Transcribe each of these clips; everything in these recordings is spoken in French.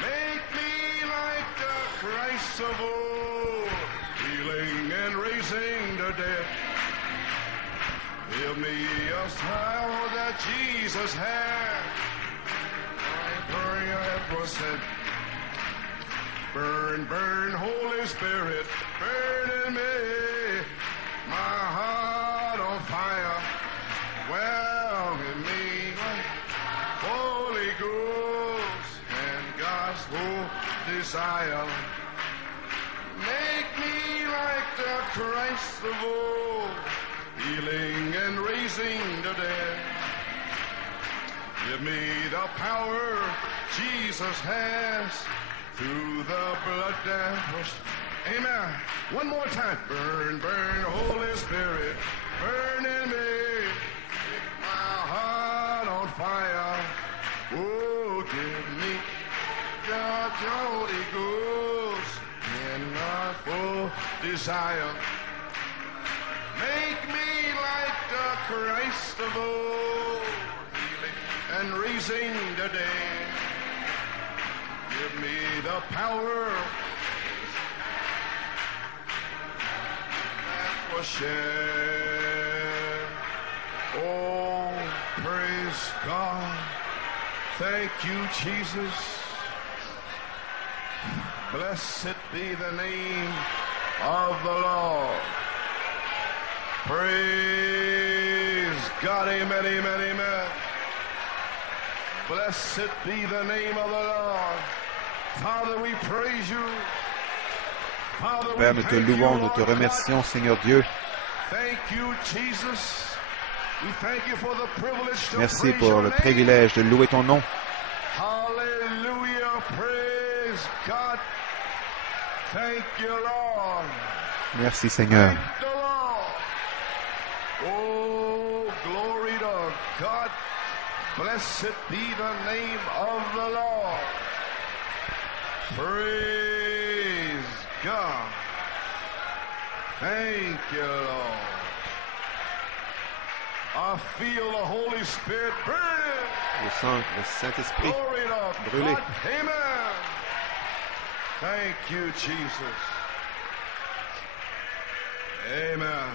Make me like the Christ of old, healing and raising the dead. Give me a smile that Jesus had. Burn your head was said. Burn, burn, Holy Spirit, burn in me. My heart on fire, well in me. Holy Ghost and gospel desire. Make me like the Christ of old, healing and raising the dead. Give me the power Jesus has through the blood that was. Amen. One more time. Burn, burn, Holy Spirit, burn in me. My heart on fire. Oh, give me the Holy Ghost and my full desire. Make me like the Christ of old, healing and raising the dead. Give me the power that was shed. Oh, praise God. Thank you, Jesus. Blessed be the name of the Lord. Praise God, amen, amen, amen. Blessed be the name of the Lord. Father, we praise you. Father, Père, nous te louons, nous te remercions, Seigneur Dieu. Thank you, Jesus. We thank you for the privilege to Merci praise pour your le name. privilège de louer ton nom. Hallelujah, praise God. Thank you, Lord. Merci, Seigneur. Thank the Lord. Oh, glory to God. Blessed be the name of the Lord. Praise God. Thank you, Lord. I feel the Holy Spirit burning. Je sens le Saint-Esprit Glory to brûler. God. Amen. Thank you, Jesus. Amen.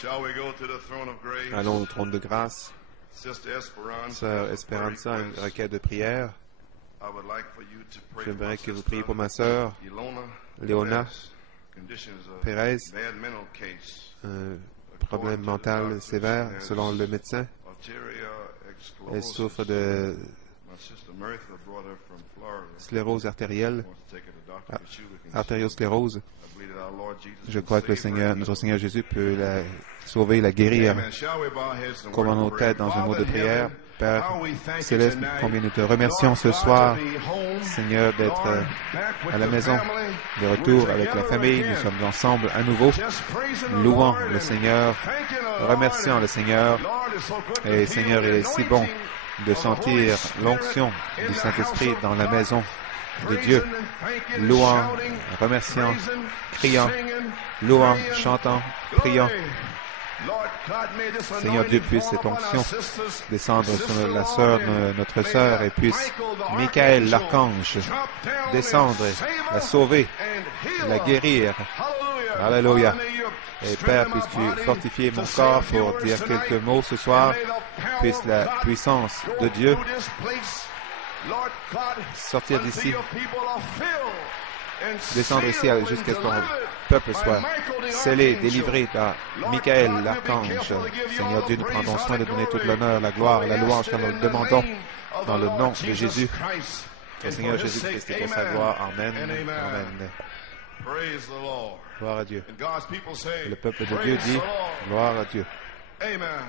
Shall we go to the throne of grace? Allons au trône de grâce. Sister Esperanza, Sœur Esperanza a une requête de prière. I would like for you to pray J'aimerais for que vous Sister priez pour ma sœur, Ilona Léona Conditions of Pérez, bad mental case. un problème mental sévère selon le médecin. Arteria Elle sclerosis. souffre de My sister Martha brought her from Florida. sclérose artérielle, Wants to take her to the doctor, but she can artériosclérose. I believe that our Lord Jesus Je can crois que le save her. Seigneur, notre Seigneur Jésus peut la sauver, la guérir. Amen. Shall we bow our heads and Couvrons nos word of prayer? têtes dans un mot de Father in prière. heaven, Père how we thank you Céleste, tonight, combien nous te remercions ce Lord God, soir, to be home, Seigneur, d'être Lord, back with à la the maison, family. de retour We're avec la together famille. again. Nous sommes ensemble à nouveau, Just praising the louant Lord le and Seigneur, thanking the Lord remerciant and le Seigneur. Lord, it's so good to Et feel Seigneur, il the est si bon anointing de of the Holy sentir Spirit l'onction in du the Saint-Esprit house of dans la God. maison de Praising Dieu, and thanking and louant, shouting, remerciant, praising, criant, singing, louant, praying. chantant, Glory. priant. Lord God, may this Seigneur Dieu, anointing puisse fall cette upon our onction sisters, descendre sister sur la Lord, sœur, and notre may sœur, the et puisse Michael, the Michael, archangel, l'archange, drop down descendre, and save la her sauver, and heal la her. guérir. Hallelujah. Alléluia. Father, may you Et strengthen Père, my puisses-tu body fortifier to mon say a corps few pour words dire tonight, quelques mots ce and soir, may the power puisse of la God puissance go de Dieu through this place, Lord God, sortir until d'ici, your people are filled and descendre ici sealed jusqu'à ce and que ton delivered peuple by soit Michael the scellé, archangel. délivré par Lord Michael, God, we'll be l'archange. careful to give you Seigneur all Dieu, the nous praise, prendrons all soin the de donner toute glory. l'honneur, la gloire, For la we louange, ask car it nous in le the demandons name of dans the le Lord nom de Jesus Jésus, Christ. au And Seigneur for his Jésus-Christ sake, et pour sa amen gloire. Amen. and amen. Amen. Praise the Lord. Gloire à Dieu. And God's people say, Et le peuple de praise Dieu the dit, Lord. gloire à Dieu. Amen.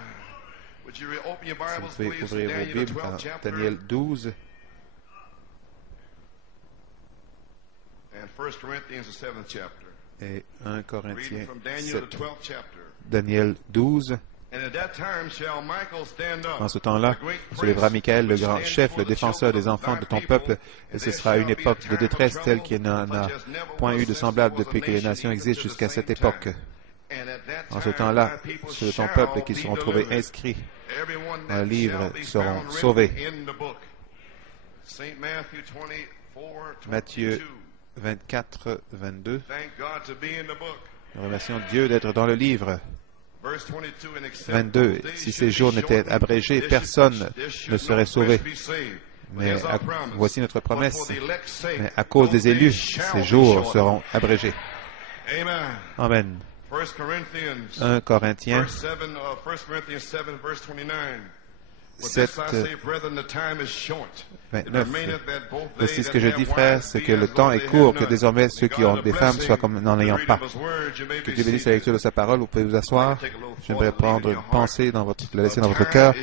Would you open your Si vous Bibles, pouvez please, to ouvrir vos Daniel, the Bibles 12th à chapter, Daniel 12 and 1 Corinthians, the 7th chapter. et 1 Reading Corinthiens from Daniel, 7. the 12th chapter. Daniel 12. And at that time shall Michael stand up, En ce temps-là, the great se lèvera prince, Michael, le which grand stands chef, before le the défenseur children des of enfants thy de ton people, peuple, et and ce there sera shall une be a époque de time of détresse telle trouble, qu'il n'en such a as never point was eu de since semblable there was a depuis que les nation nations even existent to the jusqu'à same cette époque. time. And at that En ce temps-là, ceux de ton peuple qui seront trouvés inscrits dans le livre seront sauvés. Matthieu 24, 22. Nous remercions Dieu d'être dans le livre. 22. Si ces jours n'étaient abrégés, personne ne serait sauvé. Mais voici notre promesse. Mais à cause des élus, ces jours seront abrégés. Amen. 1 Corinthiens 7, 29. Voici ce que je dis, frères, c'est que le temps est court, que désormais ceux qui ont des femmes soient comme n'en ayant pas. Que Dieu bénisse la lecture de sa parole. Vous pouvez vous asseoir. J'aimerais prendre une pensée, la laisser dans votre cœur.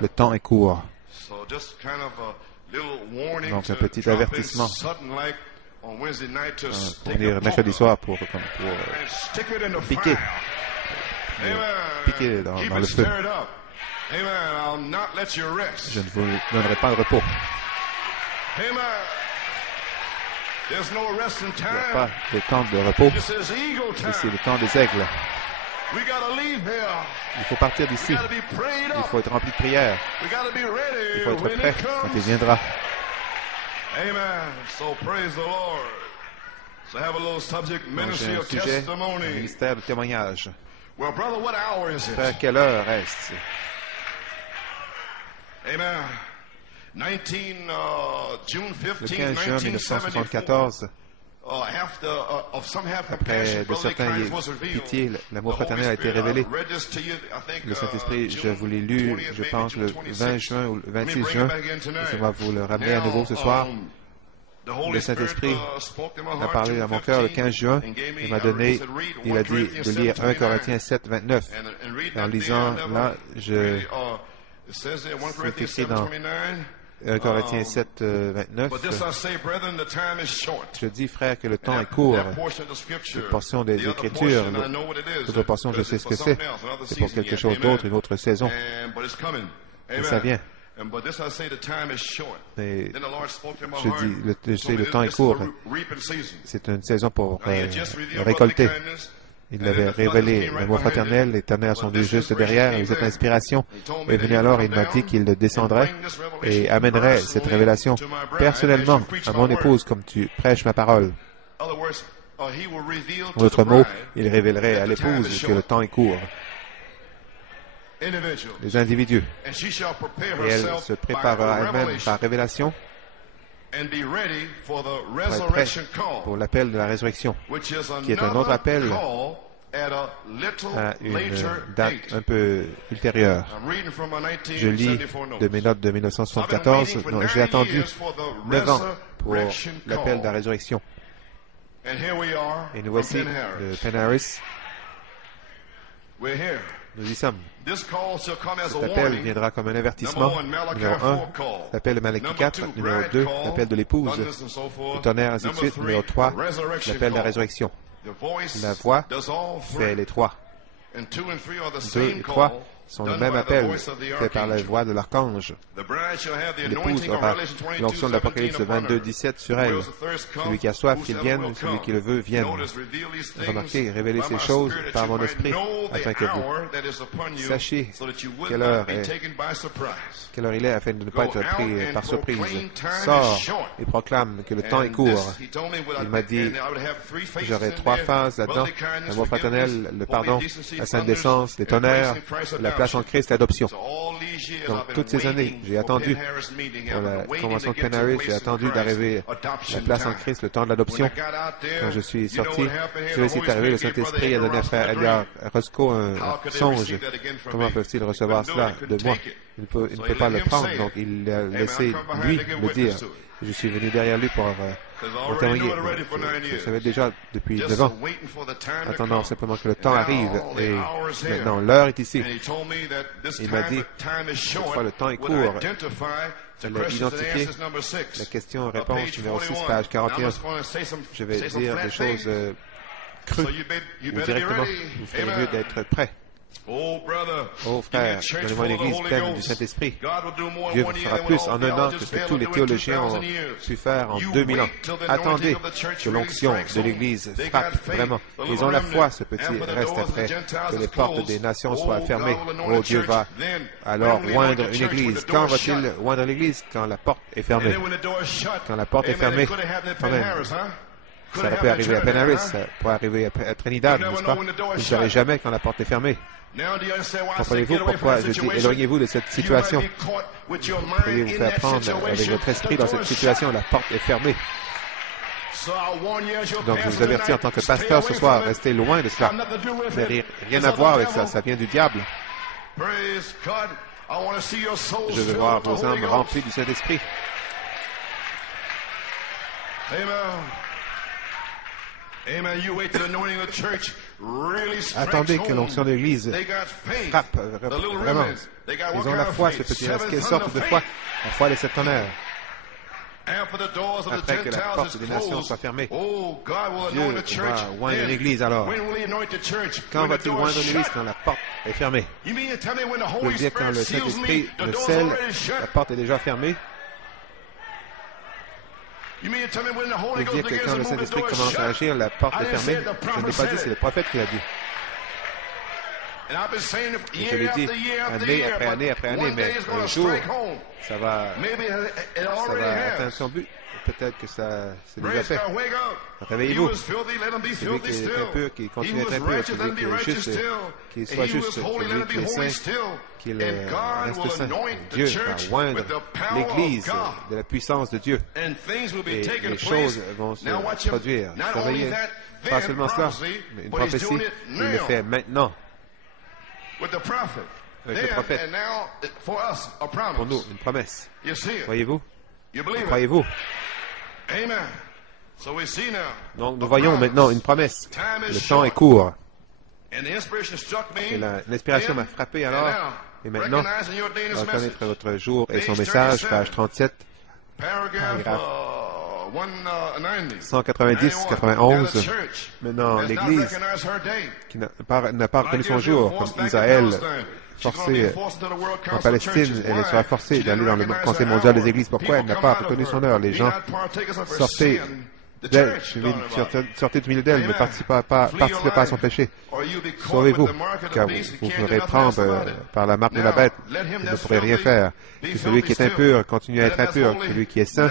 Le temps est court. Donc un petit avertissement pour venir mercredi soir pour piquer dans le feu. Je ne vous donnerai pas de repos. Il n'y a pas de temps de repos. C'est le temps des aigles. Il faut partir d'ici. Il faut être rempli de prière. Il faut être prêt quand il viendra. Donc, j'ai un sujet, un ministère de témoignage. Frère, quelle heure est-ce? Le 15 juin 1974, après de certains pitiés, l'amour fraternel a été révélé. Le Saint-Esprit, je vous l'ai lu, je pense, le 20 juin ou le 26 juin. Je vais vous le ramener à nouveau ce soir. Le Saint-Esprit a parlé à mon cœur le 15 juin. Il m'a donné, il a dit de lire 1 Corinthiens 7, 29. Et en lisant là, c'est écrit dans 1 Corinthiens 7, 29. Je dis, frère, que le temps est court. Cette portion des Écritures, l'autre portion, je sais ce que c'est. C'est pour quelque chose d'autre, une autre saison. Et ça vient. Et je sais, le temps est court. C'est une saison pour récolter. Il l'avait révélé. L'amour fraternel, les tonnerres sont venus juste derrière, et cette inspiration est venue alors, il m'a dit qu'il descendrait et amènerait cette révélation personnellement à mon épouse, comme tu prêches ma parole. En d'autres mots, il révélerait à l'épouse que le temps est court. Les individus. Et elle se préparera elle-même par révélation pour être prêt pour l'appel de la résurrection, qui est un autre appel à une date un peu ultérieure. Je lis de mes notes de 1974. J'ai attendu 9 ans pour l'appel de la résurrection. Et nous voici de Penn Harris. Nous y sommes. Cet appel viendra comme un avertissement. Numéro 1, l'appel de Malachie 4. Numéro 2, l'appel de l'épouse. Le tonnerre, ainsi de suite. Numéro 3, l'appel de la résurrection. La voix fait les trois. 2 et 3 sont le même appel fait par la voix de l'archange. L'épouse aura l'onction de l'Apocalypse 22, 17 sur elle. Celui qui a soif, qu'il vienne, celui qui le veut, vienne. Remarquez, révélez ces choses par mon esprit, afin que vous sachiez quelle heure il est, afin de ne pas être pris par surprise. Sors et proclame que le temps est court. Il m'a dit, j'aurai 3 phases là-dedans: l'amour fraternel, le pardon, la sainte décence, les tonnerres, la place en Christ, l'adoption. Donc, toutes ces années, j'ai attendu pour la convention de Penn Harris, j'ai attendu d'arriver à la place en Christ, le temps de l'adoption. Quand je suis sorti, celui-ci est arrivé, le Saint-Esprit a donné à frère Eliar Roscoe un songe. Comment peuvent-ils recevoir cela de moi? Il ne peut pas le prendre, donc il l'a laissé lui le dire. Je suis venu derrière lui pour témoigner. Je savais déjà depuis 9 ans, attendant simplement que le temps arrive, et maintenant l'heure est ici. Il m'a dit, cette fois le temps est court. Elle a identifié la question-réponse numéro 6, page 41. Je vais dire des choses crues, ou directement, vous ferez mieux d'être prêt. Oh frère, donnez-moi une église pleine du Saint-Esprit. Dieu vous fera plus en un an que ce que tous les théologiens ont pu faire en 2000 ans. Attendez que l'onction de l'église frappe vraiment. Ils ont la foi, ce petit reste après que les portes des nations soient fermées. Oh, Dieu va alors oindre une église. Quand va-t-il oindre l'église? Quand la porte est fermée. Quand la porte est fermée, quand même. Ça aurait pu arriver à Penarris, ça pourrait arriver à Trinidad, n'est-ce pas? Vous ne saurez jamais quand la porte est fermée. Comprenez-vous pourquoi je dis éloignez-vous de cette situation? Vous pourriez vous faire prendre avec votre esprit dans cette situation, la porte est fermée. Donc je vous avertis en tant que pasteur ce soir, restez loin de cela. Vous n'avez rien à voir avec ça, ça vient du diable. Je veux voir vos âmes remplies du Saint-Esprit. Attendez que l'onction de l'Église frappe vraiment. Ils ont la foi, ce petit reste. Quelle sorte de foi? La foi de cet tonnerre. Après que la porte des nations soit fermée, Dieu va oindre l'Église alors. Quand va-t-il oindre l'Église? Quand la porte est fermée. Vous dire quand le Saint-Esprit le scelle, la porte est déjà fermée. Vous dire que quand le Saint-Esprit commence à agir, la porte est fermée? Je ne l'ai pas dit, c'est le prophète qui l'a dit. Et je l'ai dit année après année après année, mais un jour, ça va atteindre son but. Peut-être que ça c'est déjà fait. Réveillez-vous. Celui qui est impur, qui continue à être impur, celui qui est juste, qu'il soit juste, celui qui est saint, qu'il reste saint. Dieu va oindre l'Église de la puissance de Dieu. Et les choses vont se produire. Surveillez pas seulement cela, mais une prophétie, il le fait maintenant. Avec le prophète. Pour nous, une promesse. Voyez-vous? Croyez-vous? Donc nous voyons maintenant une promesse. Le temps est court. Et l'inspiration m'a frappé alors. Et maintenant, reconnaître votre jour et son message, page 37, paragraphe 190, 91. Maintenant, l'Église qui n'a pas reconnu son jour, comme Israël forcée en Palestine, elle sera forcée d'aller dans le Conseil mondial des Églises. Pourquoi elle n'a pas reconnu son heure? Les gens sortaient d'elle, sortez du milieu d'elle, ne participez pas à son péché. Sauvez-vous, car vous pourrez prendre par la marque de la bête, vous ne pourrez rien faire. Que celui qui est impur continue à être impur, celui qui est saint,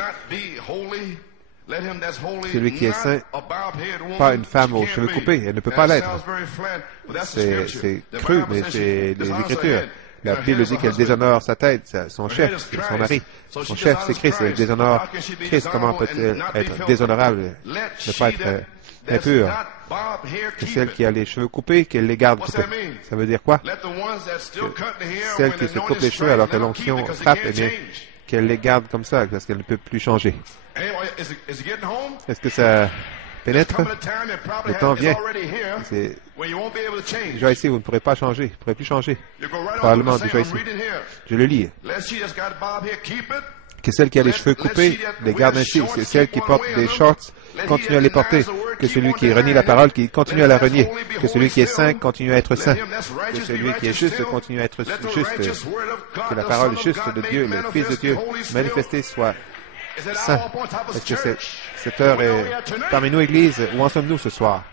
pas une femme aux cheveux coupés, elle ne peut pas l'être. C'est cru, mais c'est des Écritures. La Bible dit qu'elle déshonore sa tête, son chef, son mari. Son chef, c'est Christ, elle déshonore Christ. Comment peut-elle être déshonorable, ne pas être impure? Que celle qui a les cheveux coupés, qu'elle les garde coupés. Ça veut dire quoi? Celle qui se coupe les cheveux alors que l'onction frappe, eh bien, qu'elle les garde comme ça, parce qu'elle ne peut plus changer. Est-ce que ça pénètre? Le temps vient. Déjà ici, vous ne pourrez pas changer. Vous ne pourrez plus changer. Probablement déjà ici. Je le lis. Que celle qui a les cheveux coupés les garde ainsi. C'est celle qui porte des shorts continue à les porter. Que celui qui renie la parole, qui continue à la renier. Que celui qui est saint continue à être saint. Que celui qui est juste continue à être juste. Que la parole juste de Dieu, le Fils de Dieu, manifesté soit saint. Est-ce que cette heure est parmi nous, Église? Où en sommes-nous ce soir?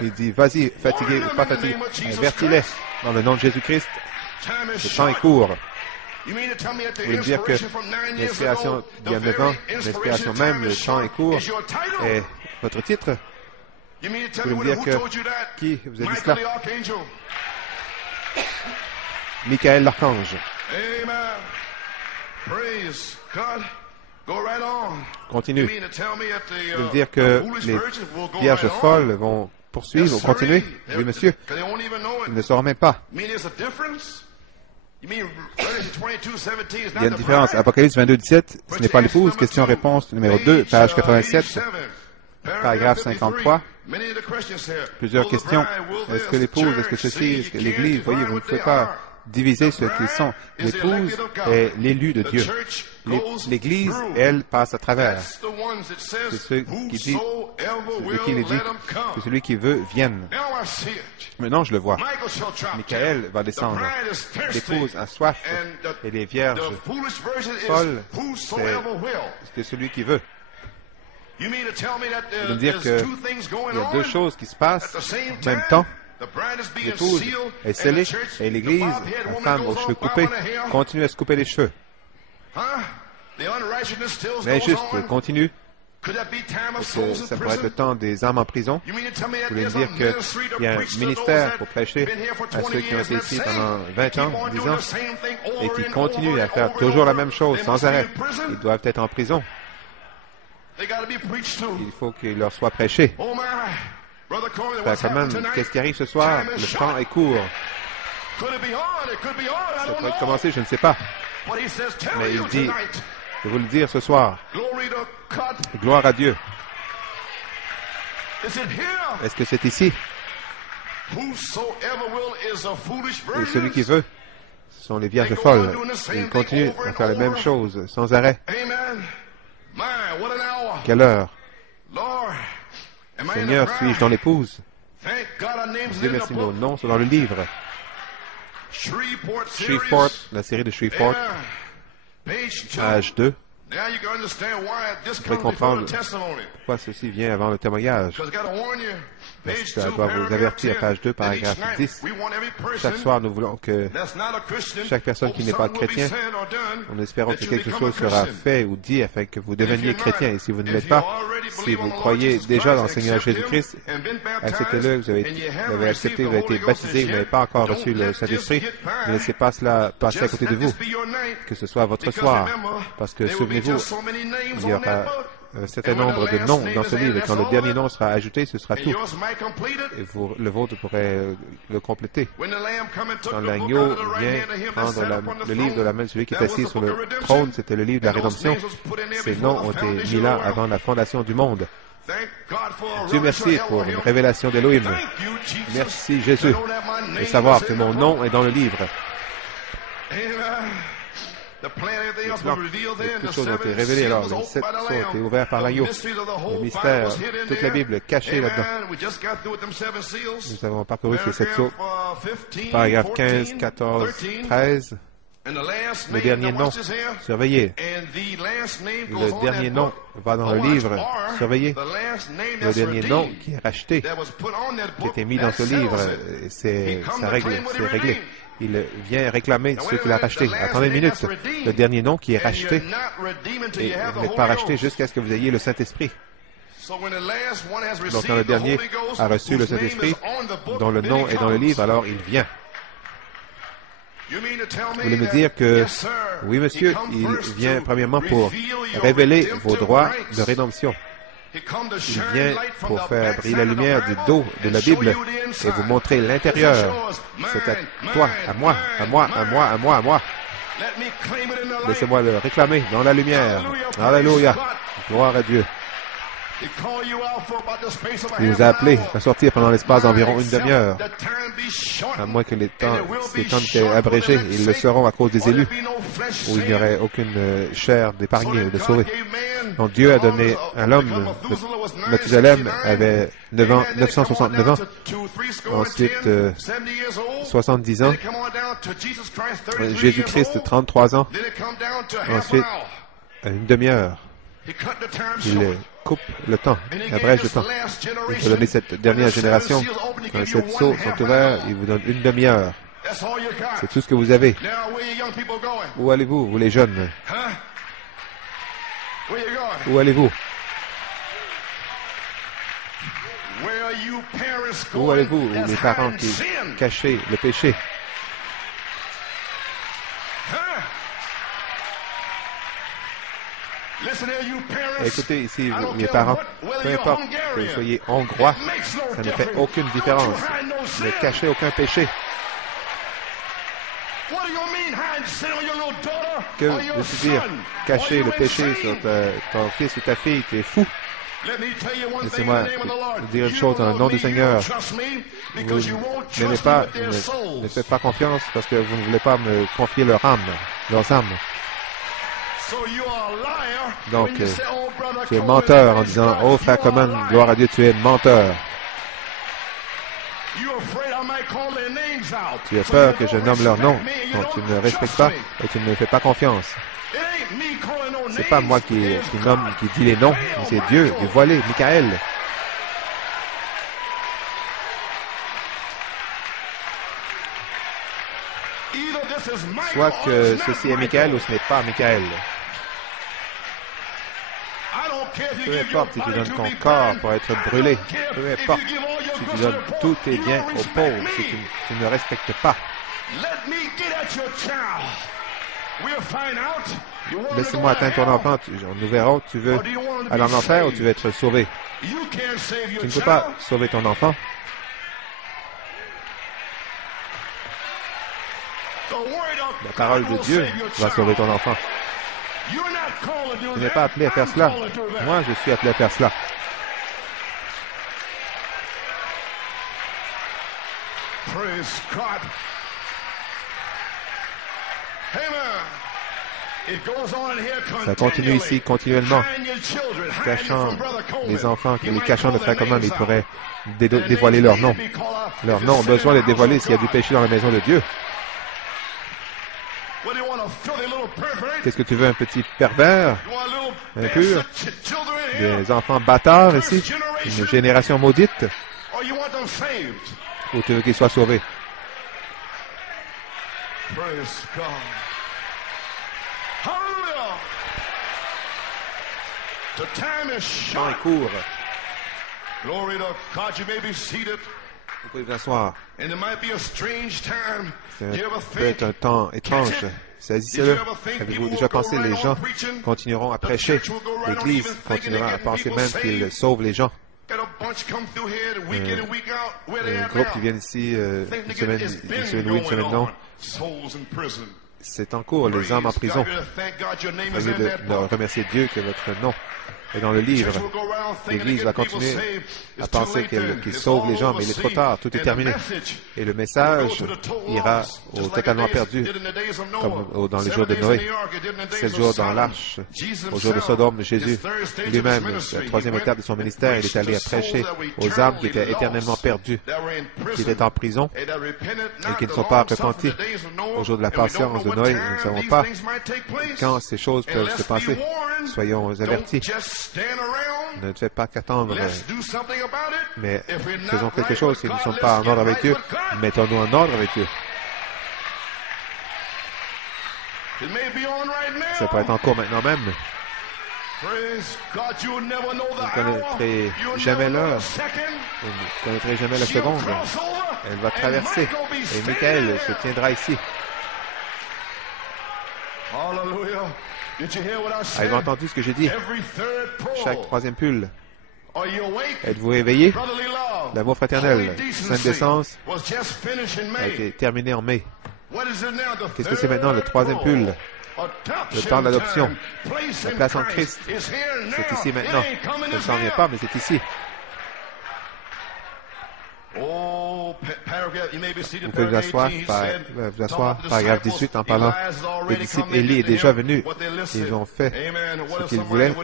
Il dit, vas-y, fatigué ou pas fatigué, avertis-les dans le nom de Jésus-Christ. Le temps est court. Vous voulez dire que l'inspiration d'il y a 9 ans, l'inspiration même, le temps est court, est votre titre? Vous voulez me dire que qui vous a dit cela? Michael l'archange. Continue. Vous voulez me dire que les vierges folles vont poursuivre ou continuer? Oui, monsieur. Ils ne sauront même pas. Il y a une différence. Apocalypse 22, 17, ce n'est pas l'épouse. Question-réponse numéro 2, page 87, paragraphe 53. Plusieurs questions. Est-ce que l'épouse, est-ce que ceci, est-ce que l'Église? Voyez, vous ne pouvez pas diviser ceux qui sont. L'épouse est l'élu de Dieu. L'Église, elle, passe à travers. C'est ceux qui disent, que celui qui veut vienne. Maintenant, je le vois. Michaël va descendre. L'épouse a soif et les vierges folles, c'est celui qui veut. Vous voulez me dire qu'il y a deux choses qui se passent en même temps. L'épouse est scellée et l'Église, la femme aux cheveux coupés, continue à se couper les cheveux. L'injuste continue. Ça pourrait être le temps des âmes en prison. Vous voulez me dire qu'il y a un ministère pour prêcher à ceux qui ont été ici pendant 20 ans, 10 ans, et qui continuent à faire toujours la même chose sans arrêt. Ils doivent être en prison. Il faut qu'il leur soit prêché. Quand même, qu'est-ce qui arrive ce soir? Le temps est court. Ça pourrait commencer, je ne sais pas. Mais il dit, je vais vous le dire ce soir. Gloire à Dieu. Est-ce que c'est ici? Et celui qui veut, ce sont les vierges folles. Ils continuent à faire les mêmes choses sans arrêt. Quelle heure? Seigneur, suis-je dans l'épouse? Dieu merci, nos noms sont dans le livre. Shreveport, la série de Shreveport, page 2. Vous pourrez comprendre pourquoi ceci vient avant le témoignage. Parce que ça doit vous avertir, page 2, paragraphe 10. Chaque soir, nous voulons que chaque personne qui n'est pas chrétien, nous espérons que quelque chose sera fait ou dit afin que vous deveniez chrétien. Et si vous ne l'êtes pas, si vous croyez déjà dans le Seigneur Jésus-Christ, acceptez-le, vous avez accepté, vous avez été baptisé, vous n'avez pas encore reçu le Saint-Esprit, ne laissez pas cela passer à côté de vous. Que ce soit votre soir, parce que souvenez-vous, il y aura un certain nombre de noms dans ce livre, et quand le dernier nom sera ajouté, ce sera tout. Et le vôtre pourrait le compléter. Quand l'agneau vient prendre le livre de la main de celui qui est assis sur le trône, c'était le livre de la rédemption. Ces noms ont été mis là avant la fondation du monde. Dieu merci pour une révélation d'Élohim. Merci Jésus de savoir que mon nom est dans le livre. Toutes choses ont été révélées alors. Les 7 sceaux ont été ouverts par l'agneau. Le mystère, toute la Bible cachée là-dedans. Nous avons parcouru ces 7 sceaux. Paragraphe 15, 14, 13. Le dernier nom, surveillez. Le dernier nom va dans le livre, surveillez. Le dernier nom qui est racheté, qui était mis dans ce livre, c'est réglé. Il vient réclamer ce qu'il a racheté. Attendez une minute. Le dernier nom qui est racheté, et vous n'êtes pas racheté jusqu'à ce que vous ayez le Saint-Esprit. Donc quand le dernier a reçu le Saint-Esprit, dont le nom est dans le livre, alors il vient. Vous voulez me dire que, oui monsieur, il vient premièrement pour révéler vos droits de rédemption. Il vient pour faire briller la lumière du dos de la Bible et vous montrer l'intérieur. C'est à toi, à moi, à moi, à moi, à moi, à moi. Laissez-moi le réclamer dans la lumière. Alléluia. Gloire à Dieu. Il nous a appelés à sortir pendant l'espace d'environ une demi-heure. À moins que les temps étaient abrégés, ils le seront à cause des élus, où il n'y aurait aucune chair d'épargnée ou de sauvée. Donc Dieu a donné à l'homme, Mathusalem avait 969 ans, ensuite 70 ans, Jésus-Christ 33 ans, ensuite une demi-heure. Il coupe le temps, abrège le temps. Il faut donner cette dernière génération. Quand les 7 sceaux sont ouverts, il vous donne une demi-heure. C'est tout ce que vous avez. Où allez-vous, vous les jeunes? Où allez-vous? Où allez-vous, les parents qui cachez le péché? Écoutez ici, mes parents, peu importe que vous soyez hongrois, ça ne fait aucune différence. Ne cachez aucun péché. Que veux-tu dire? Cacher le péché sur ton fils ou ta fille, tu es fou. Laissez-moi vous dire une chose dans le nom du Seigneur. Vous n'aimez pas, ne faites pas confiance parce que vous ne voulez pas me confier leurs âmes. Donc, tu es menteur en disant, oh frère Coleman, gloire à Dieu, tu es menteur. Tu as peur que je nomme leur nom, donc tu ne me respectes pas et tu ne me fais pas confiance. C'est pas moi qui nomme, qui dit les noms, mais c'est Dieu, du voilé, Michael. Soit que ceci est Michael ou ce n'est pas Michael. Peu importe si tu donnes ton corps pour être brûlé. Peu importe si tu donnes tous tes biens aux pauvres, si tu ne respectes pas. Laissez-moi atteindre ton enfant. Nous verrons, tu veux aller en enfer ou tu veux être sauvé. Tu ne peux pas sauver ton enfant. La parole de Dieu va sauver ton enfant. Tu n'es pas appelé à faire cela. Moi, je suis appelé à faire cela. Ça continue ici continuellement, cachant les enfants, les cachant de frère Coleman, ils pourraient dévoiler leur nom. Leur nom ont besoin d'être dévoilés s'il y a du péché dans la maison de Dieu. Qu'est-ce que tu veux, un petit pervers, impur, des enfants bâtards ici, une génération maudite, ou tu veux qu'ils soient sauvés? Le temps est court. Vous pouvez vous asseoir. Ça peut être un temps étrange. Saisissez-le. Avez-vous déjà pensé les gens continueront à prêcher? L'Église continuera à penser même qu'ils sauvent les gens. Un groupe qui vient ici une semaine oui, une semaine non. C'est en cours, les âmes en prison. Veuillez de remercier Dieu que votre nom est dans le livre. L'Église va continuer à penser qu'il sauve les gens, mais il est trop tard, tout est terminé. Et le message ira au totalement perdu, comme dans les jours de Noé. 7 jours dans l'arche, au jour de Sodome, Jésus lui-même, la troisième étape de son ministère, il est allé à prêcher aux âmes qui étaient éternellement perdues, qui étaient en prison et qui ne sont pas repentis. Au jour de la patience de Noé, nous ne savons pas quand ces choses peuvent se passer. Soyons avertis. Ne faites pas qu'attendre, mais faisons quelque chose. Si nous ne sommes pas en ordre avec Dieu, mettons-nous en ordre avec Dieu. Ça peut être en cours maintenant même. Vous ne connaîtrez jamais l'heure. Vous ne connaîtrez jamais la seconde. Elle va traverser. Et Michael se tiendra ici. Avez-vous entendu ce que j'ai dit? Chaque troisième pull. Êtes-vous réveillés? L'amour fraternel, sainte décence, a été terminé en mai. Qu'est-ce que c'est maintenant, le troisième pull? Le temps de l'adoption. La place en Christ. C'est ici maintenant. Ça ne s'en vient pas, mais c'est ici. Vous pouvez vous asseoir, paragraphe 18, en parlant des disciples. Élie est déjà venu. Ils ont fait ce qu'ils voulaient.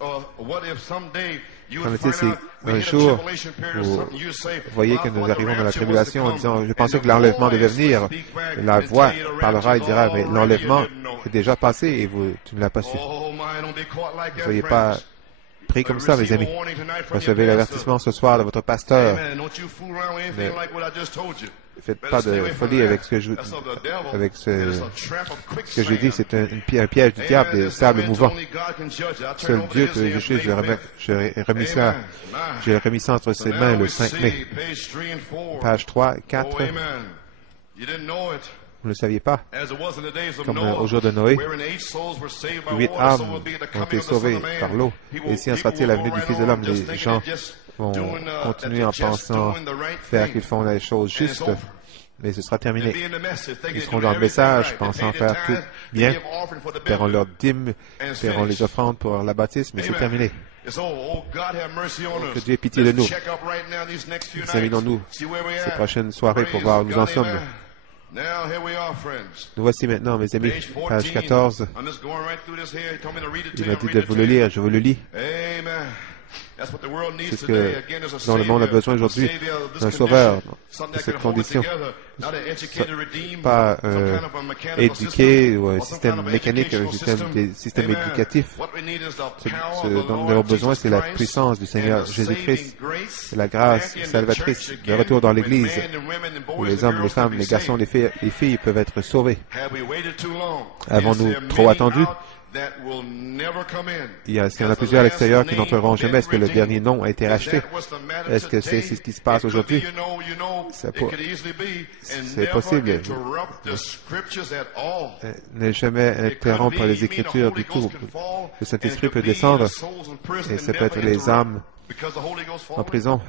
Qu'en est-il si un jour, vous voyez que nous arrivons dans la tribulation en disant, je pensais que l'enlèvement devait venir. La voix parlera et dira, mais l'enlèvement est déjà passé et tu ne l'as pas su. Ne soyez pas pris comme ça, mes amis. Recevez l'avertissement ce soir de votre pasteur. Mais faites pas de folie avec ce que je dis. C'est un piège du diable, des sables mouvants. Seul Dieu peut juger. J'ai remis ça entre ses mains le 5 mai. Page 3 et 4. Vous ne le saviez pas. Comme au jour de Noé, 8 âmes ont été sauvées par l'eau. Et si en sera-t-il à la venue du Fils de l'homme, les gens vont continuer en pensant faire qu'ils font les choses justes, mais ce sera terminé. Ils seront dans le message, pensant faire tout bien, paieront leurs dîmes, paieront les offrandes pour la baptême, mais c'est terminé. Que Dieu ait pitié de nous. Examinons-nous ces prochaines soirées pour voir où nous en sommes. Nous voici maintenant, mes amis, page 14. Il m'a dit de vous le lire, je vous le lis. C'est ce dont le monde a besoin aujourd'hui, d'un sauveur de cette condition. Pas éduqué ou un système mécanique, un système éducatif. Ce dont nous avons besoin, c'est la puissance du Seigneur Jésus-Christ, la grâce salvatrice, le retour dans l'Église, où les hommes, les femmes, les garçons, les filles peuvent être sauvés. Avons-nous trop attendu? Il y en a plusieurs à l'extérieur qui n'entreront jamais. Est-ce que le dernier nom a été racheté? Est-ce que c'est ce qui se passe aujourd'hui? C'est possible. Ne jamais interrompre les Écritures du tout. Le Saint-Esprit peut descendre et ça peut être les âmes en prison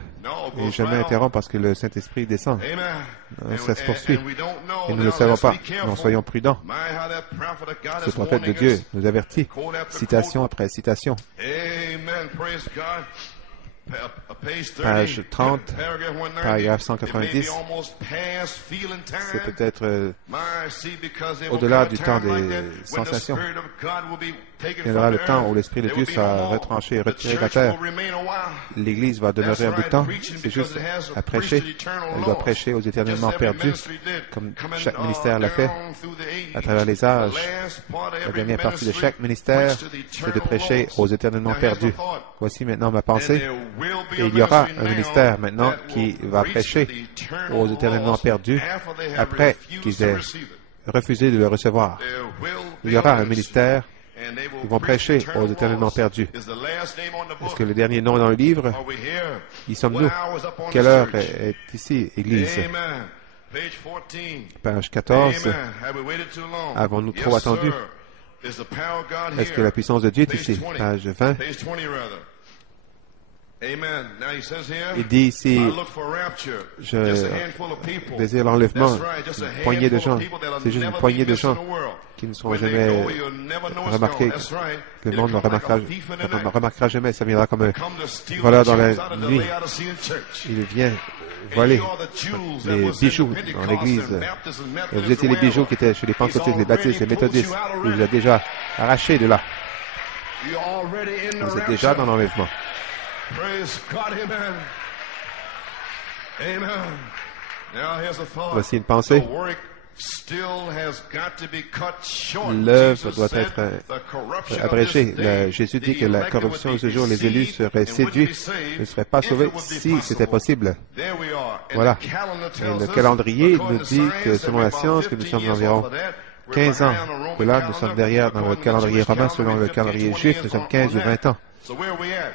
et jamais interrompre parce que le Saint-Esprit descend. Ça se poursuit et nous ne le savons pas. Non, soyons prudents. Ce prophète de Dieu nous avertit, citation après citation. Page 30, paragraphe 190, c'est peut-être au-delà du temps des sensations. Il y aura le temps où l'Esprit de Dieu sera retranché et retiré de la terre. L'Église va demeurer un bout de temps. C'est juste à prêcher. Elle doit prêcher aux éternellement perdus, comme chaque ministère l'a fait à travers les âges. La dernière partie de chaque ministère, c'est de prêcher aux éternellement perdus. Voici maintenant ma pensée. Et il y aura un ministère maintenant qui va prêcher aux éternellement perdus après qu'ils aient refusé de le recevoir. Il y aura un ministère qui vont prêcher aux éternellement perdus. Est-ce que le dernier nom dans le livre? Y sommes-nous? Quelle heure est ici, Église? Page 14. Avons-nous trop attendu? Est-ce que la puissance de Dieu est ici? Page 20. Il dit ici, je désire l'enlèvement, une poignée de gens. C'est juste une poignée de gens qui ne seront jamais remarqués. Le monde ne remarquera jamais. Ça viendra comme un voleur dans la nuit. Il vient voler les bijoux dans l'église. Et vous étiez les bijoux qui étaient chez les pentecôtistes, les baptistes, les méthodistes. Il vous a déjà arraché de là. Vous êtes déjà dans l'enlèvement. Voici une pensée. L'œuvre doit être abrégée. Jésus dit que la corruption de ce jour, les élus seraient séduits, ne seraient pas sauvés si c'était possible. Voilà. Et le calendrier nous dit que selon la science, que nous sommes environ 15 ans. Que là, nous sommes derrière dans le calendrier romain, selon le calendrier juif, nous sommes 15 ou 20 ans.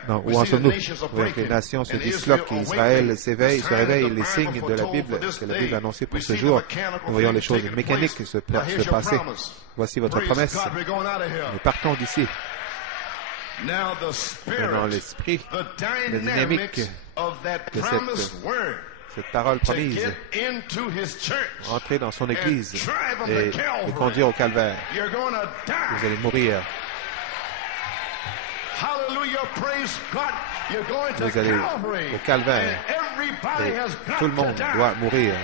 Donc, où en sommes-nous? Les nations se disloquent, Israël se réveille, les signes de la Bible, que la Bible a annoncé pour ce jour. Nous voyons les choses mécaniques se passer. Voici votre promesse. Nous partons d'ici. Maintenant, l'esprit, la dynamique de cette parole promise, entrer dans son Église et le conduire au calvaire. Vous allez mourir. Vous allez au calvaire et tout le monde doit mourir.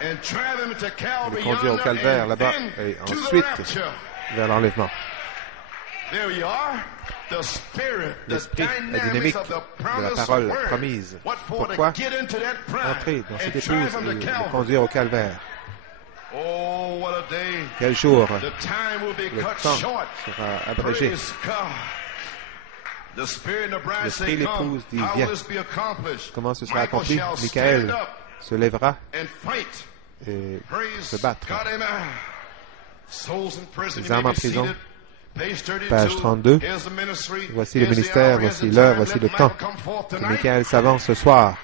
Le conduire au calvaire là-bas et ensuite vers l'enlèvement. L'esprit, la dynamique de la parole promise. Pourquoi entrer dans cette épouse et le conduire au calvaire? Quel jour le temps sera abrégé. L'esprit l'épouse dit, viens. Comment ce sera accompli? Michael se lèvera et se battre. Les âmes en prison. Page 32. Voici le ministère, voici l'heure, voici le temps que Michael s'avance ce soir.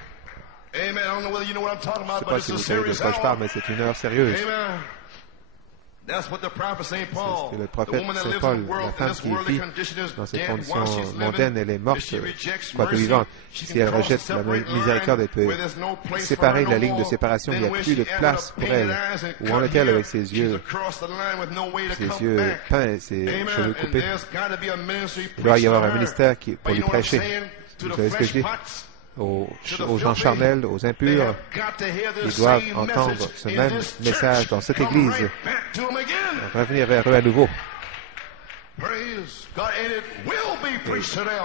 Je ne sais pas si vous savez de quoi je parle, mais c'est une heure sérieuse. C'est ce que le prophèt Saint Paul, la femme qui vit dans ces conditions mondaines, elle est morte, quoique vivante. Si elle rejette la miséricorde, elle peut séparer la ligne de séparation. Il n'y a plus de place pour elle. Où en est-elle avec ses yeux peints, ses cheveux coupés? Il doit y avoir un ministère pour lui prêcher. Vous savez ce que je dis? Aux gens charnels, aux impurs, ils doivent entendre ce même message dans cette Église, revenir vers eux à nouveau.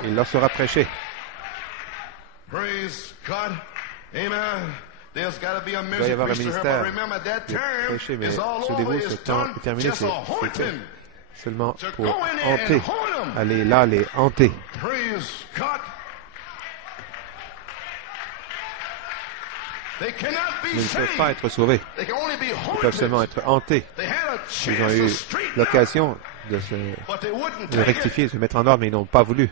Il leur sera prêché. Il doit y avoir un ministère de prêcher, mais souvenez-vous, ce temps est terminé, c'est seulement pour hanter. Allez là, les hanter. Ils ne peuvent pas être sauvés. Ils peuvent seulement être hantés. Ils ont eu l'occasion de rectifier, de se mettre en ordre, mais ils n'ont pas voulu.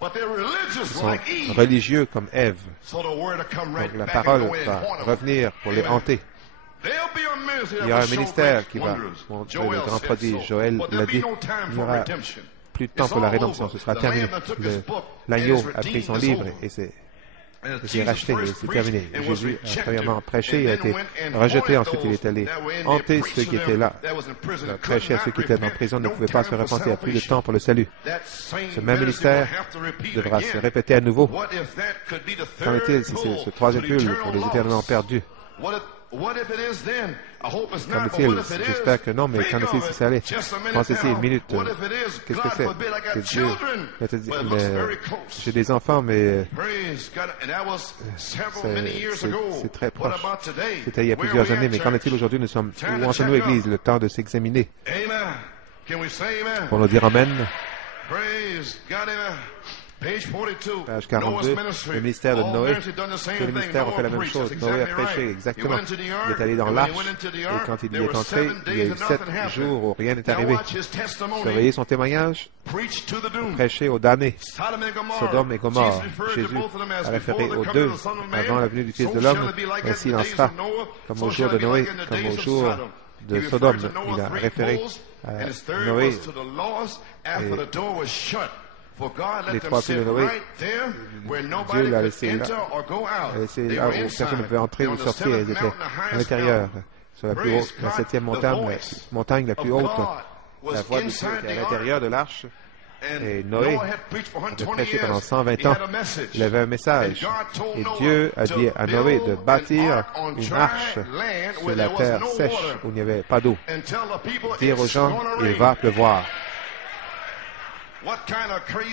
Ils sont religieux comme Ève. Donc la parole va revenir pour les hanter. Il y aura un ministère qui va montrer le grand prodige. Joël l'a dit. Il n'y aura plus de temps pour la rédemption. Ce sera terminé. L'agneau a pris son livre et c'est racheté, et c'est terminé. Jésus a premièrement prêché, il a été rejeté, ensuite il est allé hanter ceux qui étaient là. Il a prêché à ceux qui étaient en prison, ne pouvaient pas se repentir, il n'y a plus de temps pour le salut. Ce même ministère devra se répéter à nouveau. Qu'en est-il si c'est ce troisième pull pour les éternellement perdus? Qu'en est-il? J'espère que non, mais qu'en est-il si ça allait? Pensez-y une minute. Qu'est-ce que c'est? Que Dieu j'ai des enfants, mais c'est très proche. C'était il y a plusieurs années, mais qu'en est-il aujourd'hui? Nous sommes où en sommes-nous, Église? Le temps de s'examiner. Pour nous dire Amen. Page 42, le ministère de Noé. Tous les ministères ont fait la même chose. Noé a prêché, exactement. Il est allé dans l'arche, et quand il y est entré, il y a eu 7 jours où rien n'est arrivé. Surveillez son témoignage, prêcher aux damnés, Sodome et Gomorrhe. Jésus a référé aux deux avant la venue du Fils de l'homme. Ainsi il en sera, comme au jour de Noé, comme au jour de Sodome. Il a référé à Noé les 3 pieds de Noé. Dieu l'a laissé là. Là où personne ne pouvait entrer ou sortir. Ils étaient à l'intérieur, sur la plus haute, la 7e montagne la plus haute. La voix de Dieu était à l'intérieur de l'arche. Et Noé avait prêché pendant 120 ans. Il avait un message. Et Dieu a dit à Noé de bâtir une arche sur la terre sèche où il n'y avait pas d'eau. Dire aux gens, il va pleuvoir.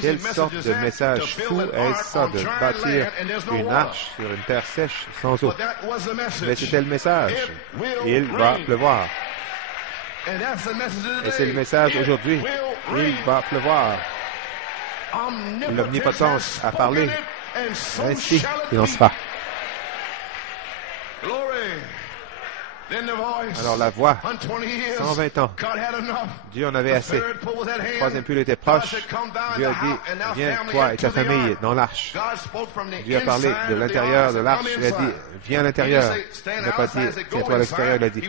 Quelle sorte de message fou est-ce ça de bâtir une arche sur une terre sèche sans eau? Mais c'était le message. Il va pleuvoir. Et c'est le message aujourd'hui. Il va pleuvoir. L'omnipotence a parlé. Ainsi, il en sera. Alors la voix, 120 ans, Dieu en avait assez. Le troisième pull était proche. Dieu a dit, viens toi et ta famille dans l'arche. Dieu a parlé de l'intérieur de l'arche. Il a dit, viens à l'intérieur. Il n'a pas dit, tiens-toi à l'extérieur. Il a dit,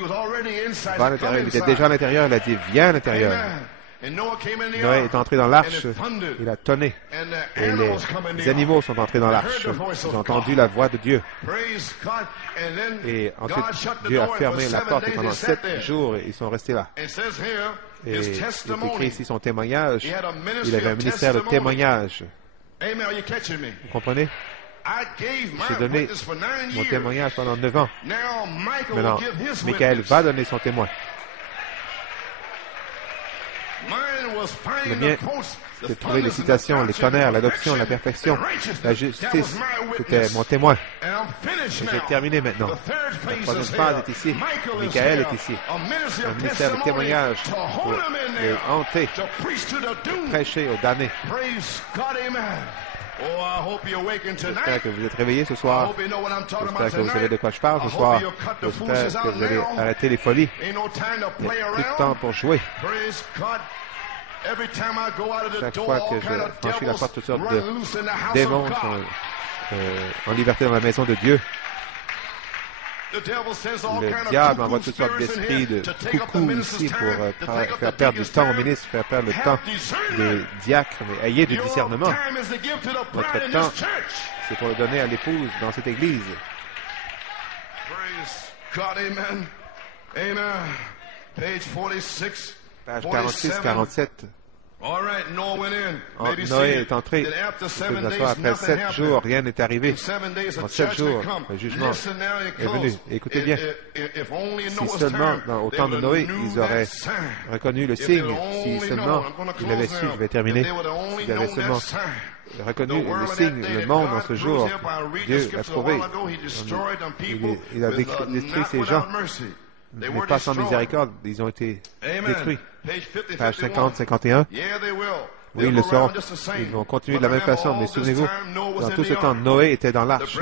va à l'intérieur. Il était déjà à l'intérieur. Il a dit, viens à l'intérieur. Noé est entré dans l'arche, il a tonné, et les animaux sont entrés dans l'arche. Ils ont entendu la voix de Dieu. Et ensuite, Dieu a fermé la porte, et pendant 7 jours, ils sont restés là. Et il est écrit ici son témoignage. Il avait un ministère de témoignage. Vous comprenez? J'ai donné mon témoignage pendant 9 ans. Maintenant, Michael va donner son témoin. Le mien, c'est de trouver les citations, les tonnerres, l'adoption, la perfection, la justice. C'était mon témoin. J'ai terminé maintenant. La troisième phase est ici. Michael est ici. Un ministère de témoignage pour les hanter, prêcher aux damnés. J'espère que vous êtes réveillés ce soir. J'espère que vous savez de quoi je parle ce soir. J'espère que vous allez arrêter les folies. Il n'y a plus de temps pour jouer. Chaque fois que je franchis la porte, toutes sortes de démons sont en liberté dans la maison de Dieu. Le diable envoie toutes sortes d'esprits de coucou ici pour faire perdre du temps aux ministres, faire perdre le temps des diacres. Mais ayez du discernement. Votre temps, c'est pour le donner à l'épouse dans cette église. Page 46, 47. Noé est entré. Après 7 jours, rien n'est arrivé. En 7 jours, le jugement est venu. Écoutez bien, si seulement au temps de Noé, ils auraient reconnu le signe, si seulement ils avaient su, je vais terminer, s'ils avaient seulement reconnu le signe, le monde en ce jour, Dieu a trouvé. Il a détruit ces gens. Mais pas sans miséricorde, ils ont été détruits. Page 50, 51. Oui, ils le seront. Ils vont continuer de la même façon. Mais souvenez-vous, dans tout ce temps, Noé était dans l'arche.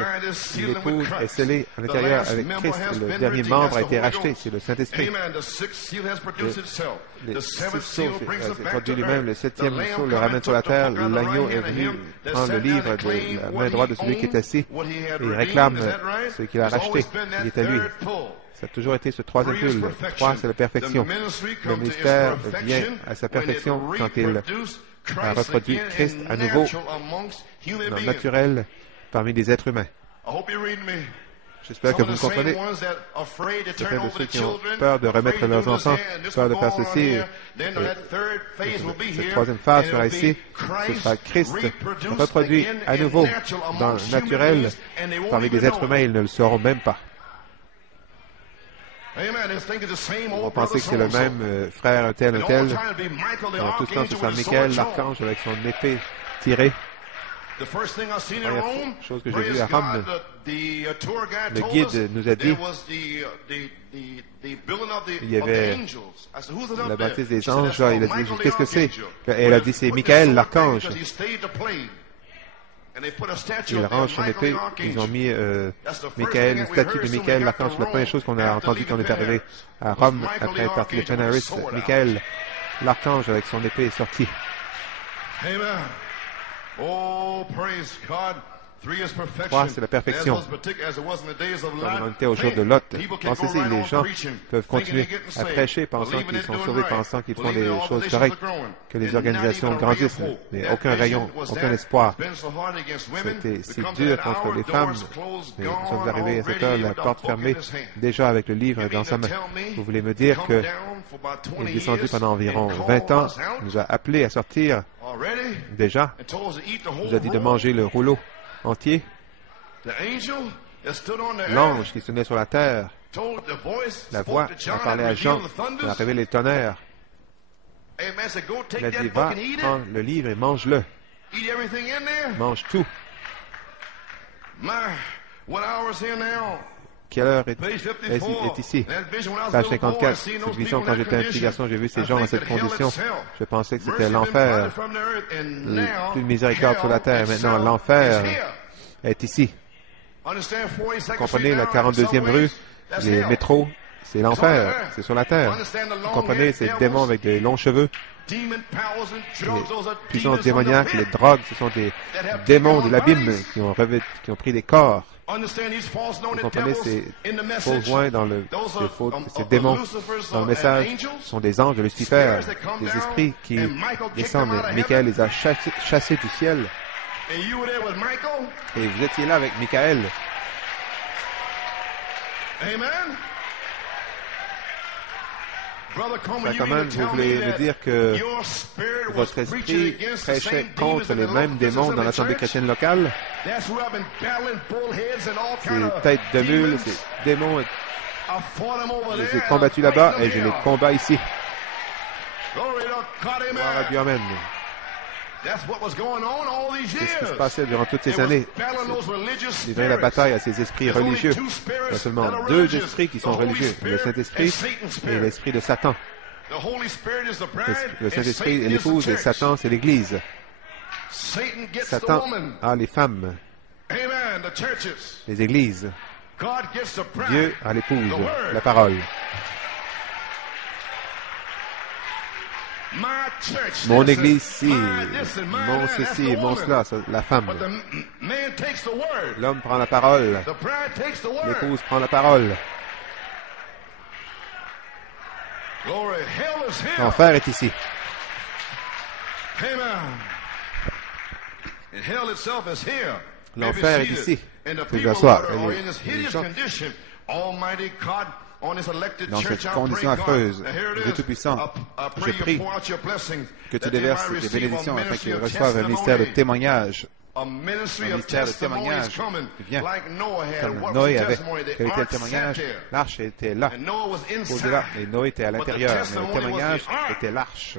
L'épouse est scellée à l'intérieur avec Christ. Le dernier membre a été racheté. C'est le Saint-Esprit. Le 6 sceaux s'est produit lui-même. Le 7e sceau le ramène sur la terre. L'agneau est venu prendre le livre de la main droite de celui qui est assis. Et il réclame ce qu'il a racheté. Il est à lui. Ça a toujours été ce troisième pull. 3, c'est la perfection. Le ministère vient à sa perfection quand il a reproduit Christ à nouveau dans le naturel parmi les êtres humains. J'espère que vous me comprenez. Certains de ceux qui ont peur de remettre leurs enfants, peur de faire ceci, cette troisième phase sera ici. Ce sera Christ reproduit à nouveau dans le naturel parmi les êtres humains. Ils ne le sauront même pas. On va penser que c'est le même frère, un tel. Dans tout ce temps, ce sera Michael, l'archange, avec son épée tirée. La première chose que j'ai vue à Rome, le guide nous a dit il y avait la baptise des anges. Là, il a dit, qu'est-ce que c'est? Elle a dit, c'est Michael, l'archange. Il range son épée. Ils ont mis Michael, une statue de Michael, l'archange. C'est la première chose qu'on a entendue quand on est arrivé à Rome, après être parti de Chenaris. Michael, l'archange, avec son épée, est sorti. Oh, praise God. 3, c'est la perfection. Comme on était au jour de Lot. Pensez-y, les gens peuvent continuer à prêcher pensant qu'ils sont sauvés, pensant qu'ils font des choses correctes, que les organisations grandissent, mais aucun rayon, aucun espoir. C'était si dur contre les femmes. Mais nous sommes arrivés à cette heure, la porte fermée, déjà avec le livre dans sa main. Vous voulez me dire qu'il est descendu pendant environ 20 ans, nous a appelés à sortir déjà, nous a dit de manger le rouleau entier. L'ange qui se tenait sur la terre, la voix a parlé à Jean, il a révélé le tonnerre. Il a dit, va, prends le livre et mange-le. Mange tout. Quelle heure est ici? Page 54. Cette vision, quand j'étais un petit garçon, j'ai vu ces gens dans cette condition. Je pensais que c'était l'enfer. Plus de miséricorde sur la terre. Maintenant, l'enfer est ici. Vous comprenez, la 42e rue, les métros, c'est l'enfer. C'est sur la terre. Vous comprenez, ces démons avec des longs cheveux. Les puissances démoniaques, les drogues, ce sont des démons de l'abîme qui ont pris des corps. Vous comprenez, ces faux joints dans ces démons dans le message sont des anges de Lucifer, des esprits qui descendent. Michael les a chassés du ciel. Et vous étiez là avec Michael. Amen. Vous voulez me dire que votre esprit prêchait contre les mêmes démons dans l'Assemblée chrétienne locale? Ces têtes de mule, ces démons, je les ai combattus là-bas et je les combats ici. Gloire à Dieu, amen. C'est ce qui se passait durant toutes ces années. Livrer la bataille à ces esprits religieux. Il y a seulement deux esprits qui sont religieux, le Saint-Esprit et l'esprit de Satan. Le Saint-Esprit est l'épouse et Satan, c'est l'Église. Satan a les femmes, les églises. Dieu a l'épouse, la parole. Mon église ici, mon ceci, mon cela, la femme. L'homme prend la parole. L'épouse prend la parole. L'enfer est ici. L'enfer est ici. C'est le soir. Dans cette condition affreuse, Dieu Tout-Puissant, je prie que tu déverses tes bénédictions afin qu'ils reçoivent un ministère de témoignage. Un ministère de témoignage qui vient, comme Noé avait. Quel était le témoignage? L'arche était là, posée là, et Noé était à l'intérieur, mais le témoignage était l'arche.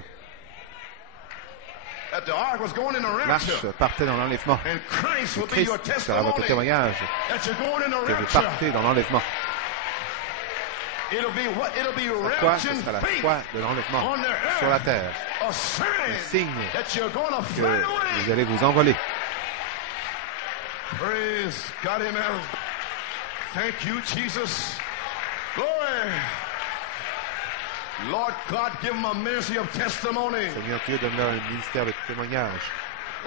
L'arche partait dans l'enlèvement. Et Christ sera votre témoignage que vous partez dans l'enlèvement. Pourquoi? Ce sera la foi de l'enlèvement sur la terre. Un signe que vous allez vous envoler. Praise God, amen. Thank you, Jesus. Glory. Lord God, give them a ministry of testimony. Seigneur Dieu, donne-leur un ministère de témoignage.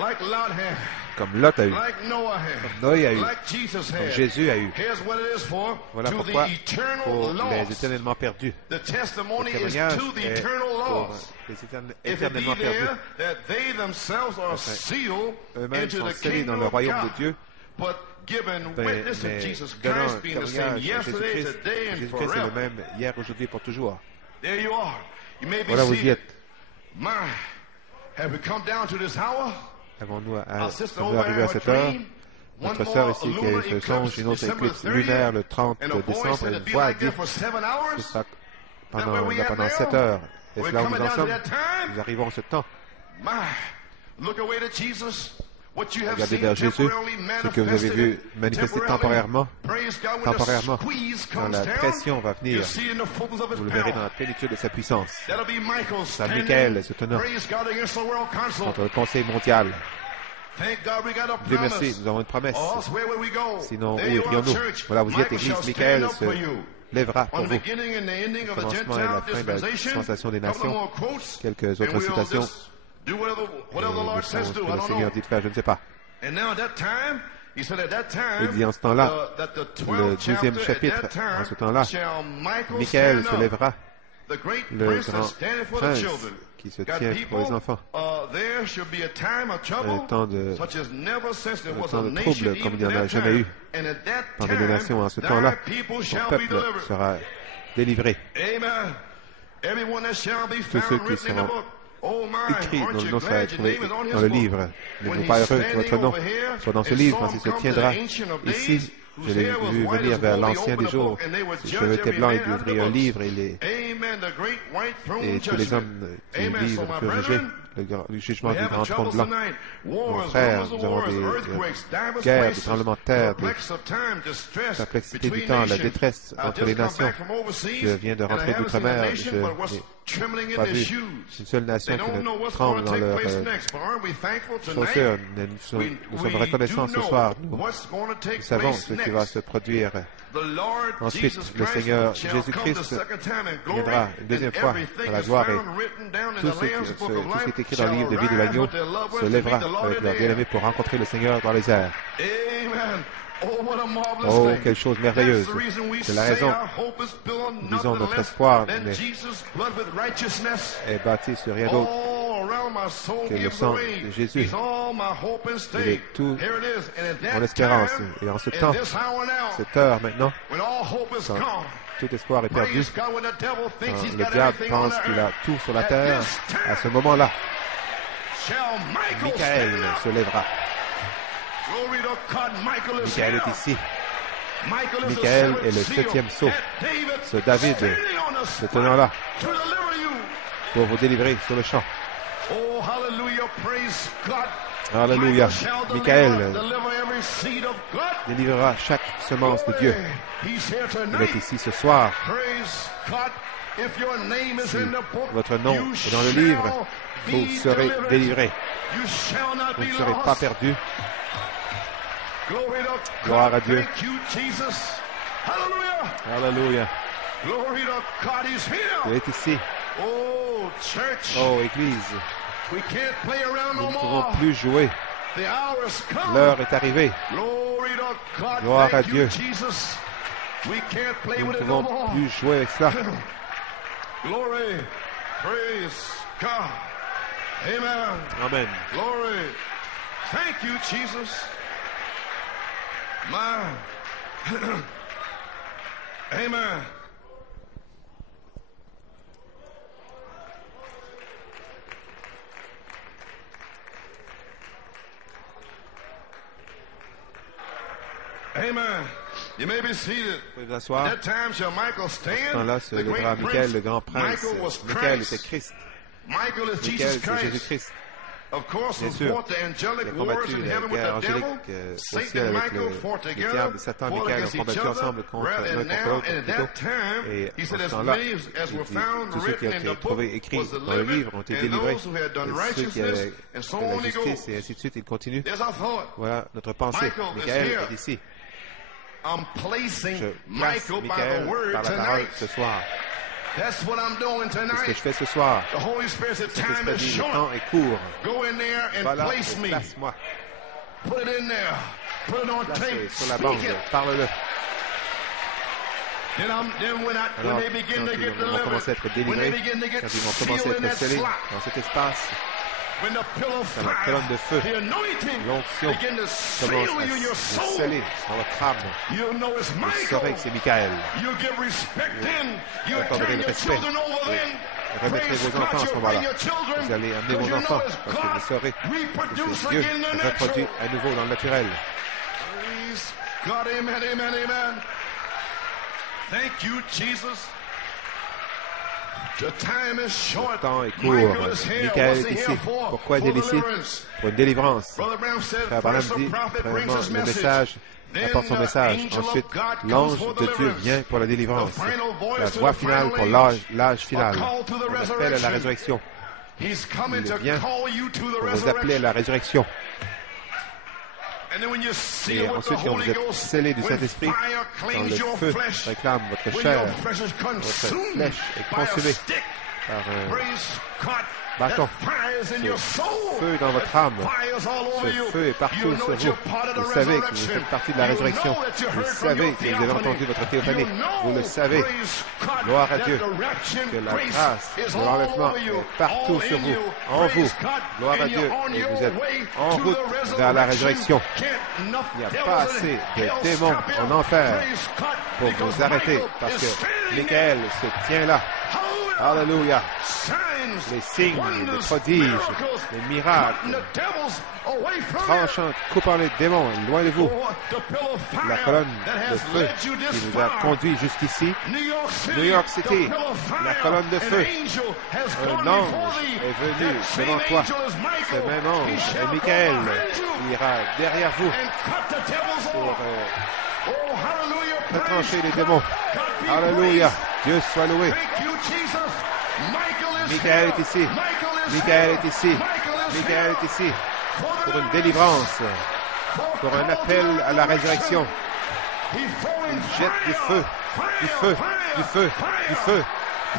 Like Lot had. Comme Lot a eu. Like Noah had. Comme Noé a eu. Like Jesus had. Comme Jésus a eu. Here's what it is for. Voilà to pourquoi, the eternal pour lost. les éternellement perdus. The testimony Le is témoignage to the est eternal pour lost. les If it be éternellement perdus. there that they themselves are sealed Eux-mêmes into sont the scellés dans kingdom le of royaume God. de Dieu. But given witness of Jesus Donnant Christ being the same témoignage à yesterday, Jésus-Christ. today, and Jésus-Christ est le forever. même hier, aujourd'hui et pour toujours. There you are. You may be Voilà, vous y seated. êtes. My, have we come down to this hour? Avons-nous Our sister sommes-nous over arrivés à there cette had a heure? dream. One Notre sœur more ici lunar qui se eclipse, songe une autre December éclipse 30th, lunaire le 30 and a voice décembre. said Elle it'd be voit like dit that for 7 hours. ce sera That where we at pendant now? 7 heures. Est-ce We're là où coming nous en down to sommes? that time. Nous arrivons à ce temps. My, look away to Jesus. What you have Regardez seen vers Jésus, temporarily ce que vous avez vu manifester temporairement, Praise God, when the temporairement, squeeze quand comes la down, pression va venir, you'll see in the fullness of his vous le verrez power. dans la plénitude de sa puissance. That'll be Michael C'est standing, Michael se tenant praise God, against the World Council. contre le Conseil mondial. Thank God we got a Dieu promise. merci, nous avons une promesse. Or else where will we go? Sinon, There où you are, irions-nous? church. Voilà, vous y êtes, Michael Église. shall Michael stand up se for you. lèvera On pour the vous. beginning and the ending Le of the commencement et la Gentile fin de la dispensation. dispensation des Couple nations. more quotes, Quelques and autres we'll citations. just do whatever the Lord Nous says ferons ce do. que I le don't Seigneur know. dit de faire, je ne sais pas. And now at that time, he said at that time, Il dit en ce temps-là, that the le 12th 12e chapter, chapitre, at that time, en ce temps-là, shall Michael Michael stand se up, lèvera, the great le prince grand that standeth for the prince children. qui se God, tient pour les people, enfants. there should be a time of trouble, Un temps de such as never since there was a trouble nation comme il n'y even en a to that jamais eu time. And at that parmi les nations en ce temps-là. thy people Son shall be peuple delivered. sera délivré. Amen. Everyone that shall be Tous ceux found qui written in the seront book. Oh my, écrit, aren't dont you le nom sera glad your trouvé name is on dans le his livre. book? N'êtes-vous When pas he's heureux que votre standing nom over here, soit dans ce and livre saw quand il him se come to tiendra the Ancient of ici? Days, Je whose l'ai hair was vu white venir as vers wool, he l'ancien opened des the book, jours. and they would Ses judge cheveux étaient every blancs, il man lui after ouvrit un books. livre Amen, the great white throne et tous les judgment. hommes qui Amen. livres So my furent jugés. brethren, Le jugement we du have grand trône troubles blanc. tonight. Mon Wars, frère, rumors of nous avons wars, des earthquakes, divers guerres, des places, tremblements de terre, des perplex of time, distress perplexités du between temps, la nations. détresse I entre just les come nations. back from overseas, Je viens de and I rentrer haven't seen a d'outre-mer. nation, Je but what's n'ai trembling in pas their vu shoes. une seule They nation qui don't know ne what's tremble going to dans take leur place next, but aren't we thankful chaussures. tonight? Nous sommes reconnaissants ce soir. Nous Nous savons ce qui va se produire. Ensuite, le Seigneur Jésus-Christ viendra une deuxième fois dans la gloire et tout ce qui est écrit dans le livre de vie de l'agneau se lèvera avec leur bien-aimé pour rencontrer le Seigneur dans les airs. Oh, quelle chose merveilleuse. C'est la raison, disons, notre espoir est bâti sur rien d'autre que le sang de Jésus. Il est tout mon espérance. Et en ce temps, cette heure maintenant, quand tout espoir est perdu, quand le diable pense qu'il a tout sur la terre, à ce moment-là, Michael se lèvera. Michael est ici. Michael est le 7e sceau. Ce David se tenant là pour vous délivrer sur le champ. Alléluia. Michael délivrera chaque semence de Dieu. Il est ici ce soir. Si votre nom est dans le livre, vous serez délivrés. Vous ne serez pas perdus. Gloire à Dieu. Alléluia. Il est ici. Oh, Église, nous ne pouvons plus jouer. L'heure est arrivée. Gloire à Dieu. Nous ne pouvons plus jouer avec cela. Glory, praise God. Amen. Amen. Glory. Thank you, Jesus. My. Amen. Amen. You may be seated. Vous pouvez vous asseoir. At that time shall Michael stand. À ce temps-là se lèvera Michael, le grand prince. Michael était Christ. Michael is Michael, Jesus c'est Christ. Jésus-Christ. Of course, Bien who sûr, fought the il a angelic combattu wars in la heaven with guerre the angélique devil. au Satan ciel and avec Michael le fought diable. together, Satan et fought Michael ont against each combattu other. ensemble contre Right, l'un and contre now, l'autre and at plutôt. that time, Et he en said, ce as temps-là, many as were found tous ceux qui written ont in été the book trouvés écrits was dans le livre ont été and délivrés. those who had done Et ceux qui righteousness, avaient and so fait la on he justice, goes. et ainsi de suite, il continue. There's our thought. Voilà notre pensée. Michael is Michael here. est ici. I'm placing Je place Michael by the Michael word par la parole tonight. ce soir. That's what I'm doing C'est ce que je tonight. fais ce soir. The Holy Spirit said, time L'Esprit is dit, le short. temps est court. Go in there and Voilà, place et me. place-moi. Put it in there. Put it on Place tape. sur la Speak bande. it. Parle-le. Then when Alors, they begin quand to get ils vont commencer à delivered, être when they délivrés, begin to get quand ils vont commencer sealed à in être that scellés slot, dans cet espace, when the pillar of dans la fire, colonne de feu, the anointing l'onction begin to seal commence you in your à se soul, sceller dans votre âme. you'll know it's Vous saurez Michael. que c'est Michael. You give respect then. You Accorderez turn le your respect. children over then. Remettrez Praise vos enfants God, à ce you'll moment-là. bring your children. Vous allez amener Because vos you enfants know it's parce que vous God saurez que reproduce c'est Dieu again in the reproduit natural. à nouveau dans le naturel. Praise God, amen, amen, amen. Thank you, Jesus. The time is Le short. temps est court. Michael is here. Michael What's est he ici. here for? Pourquoi For est-il ici? deliverance. Pour une délivrance. Brother Branham said, Frère Branham first dit, the prophet brings premièrement, his le message. message Then apporte son the message. angel of Ensuite, God comes l'ange for de Dieu deliverance. vient pour la délivrance. The final voice La to voix the finale final pour age. l'âge final. A call to the On appelle à la resurrection. résurrection. He's coming Il to vient call you to the pour vous appeler à resurrection. la résurrection. And then when you're Et sealed with the ensuite, quand Holy vous êtes Ghost, scellé du when Saint-Esprit, fire quand claims le your feu flesh, réclame votre when chair, your flesh is consumed flèche est by a consumée stick, par un praise God, bâton. that fire is in your soul. Feu dans votre âme. Fire's all over Ce you. feu est partout You know sur that vous. you're part of the Vous savez que vous resurrection. faites partie de la You résurrection. know that you Vous heard from savez your que vous avez theophany. entendu votre théophanie. You know, Vous le savez. praise God, Gloire à that Dieu. the rapture Que la grace grâce is de all l'enlèvement over you, est partout all sur in vous, you. en Praise vous. God, Gloire à and Dieu. you're on Et your vous êtes way en to route the vers la resurrection. résurrection. Can't enough Il n'y a devils pas in assez de hell démons stop you. en enfer Praise God, pour because vous arrêter Michael parce is que standing Michael there. se tient là. Hallelujah. Alléluia. Signs, Les signes, wonders, les prodiges, miracles, les miracles, cutting the devils away from you. tranchant, coupant les démons loin de vous. Oh, the pillar of fire La colonne that de has feu led you qui this vous a far. conduit jusqu'ici. New York City, New York City, the pillar of fire, la colonne de an feu. angel has Un gone ange before thee. est venu That devant same toi. angel is Michael. Ce même He ange shall est go Michael behind you qui ira derrière vous and cut the devils pour off. Oh, hallelujah. retrancher Praise les God. démons. God be Alléluia. praised. Dieu soit loué. Thank you, Jesus. Michael is Michael here. est ici. Michael is Michael here. est ici. Michael is Michael here. est ici For pour une the délivrance, for pour un call appel to à la résurrection. He's throwing Il jette du fire, feu, fire, du feu, fire, du feu, fire. du feu.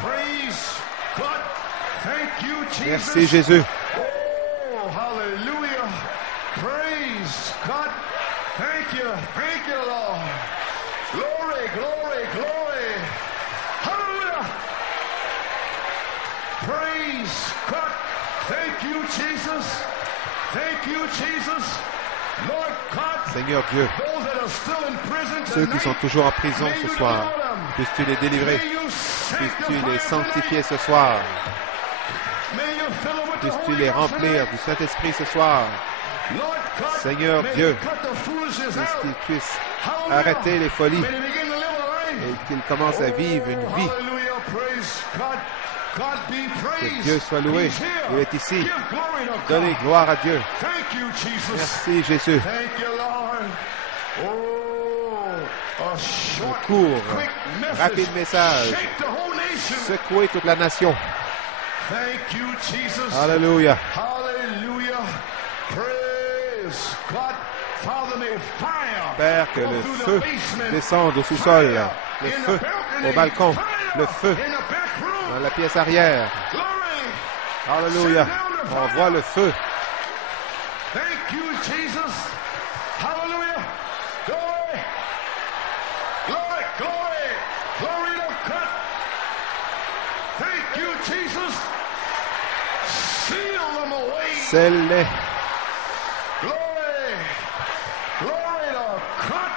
Praise God. Thank you, Jesus. Merci Jésus. Oh, hallelujah. Praise God. Thank you, Lord. Glory, glory, glory. Hallelujah. Praise God. Thank you, Jesus. Thank you, Jesus. Lord God. Seigneur Dieu, Those that are still in prison ceux qui sont tonight, toujours en prison may ce you soir, deliver them. puisses-tu les délivrer, May you puisses-tu sanctify les them sanctifier tonight. ce soir, May you fill them with the puisses-tu Holy les Ghost remplir tonight. du Saint-Esprit ce soir, Lord God, Seigneur may Dieu, you cut the foolishness out. puisqu'ils puissent Hallelujah. arrêter les folies May they begin to live a life. et qu'ils commencent à vivre une vie. Hallelujah. Praise God. God be Que praised. Dieu soit loué. He's here. Il est ici. Give glory to God. Donnez gloire à Dieu. Thank you, Jesus. Merci Jésus. Thank you, Lord. Oh, a short, Court, quick message. rapide message. Shake the whole nation. Secouez toute la nation. Thank you, Jesus. Alléluia. Hallelujah. Praise God. Father, may fire Père, que go le through the feu basement. descende au sous-sol, le In the feu balcony. au balcon, Fire le feu in the back room. dans la pièce arrière. Alléluia. On voit le feu. Thank you, Jesus. Hallelujah. Glory. Glory, glory. Glory to God. Thank you, Jesus. Seal them away. Scelle-les. Glory. Glory to God.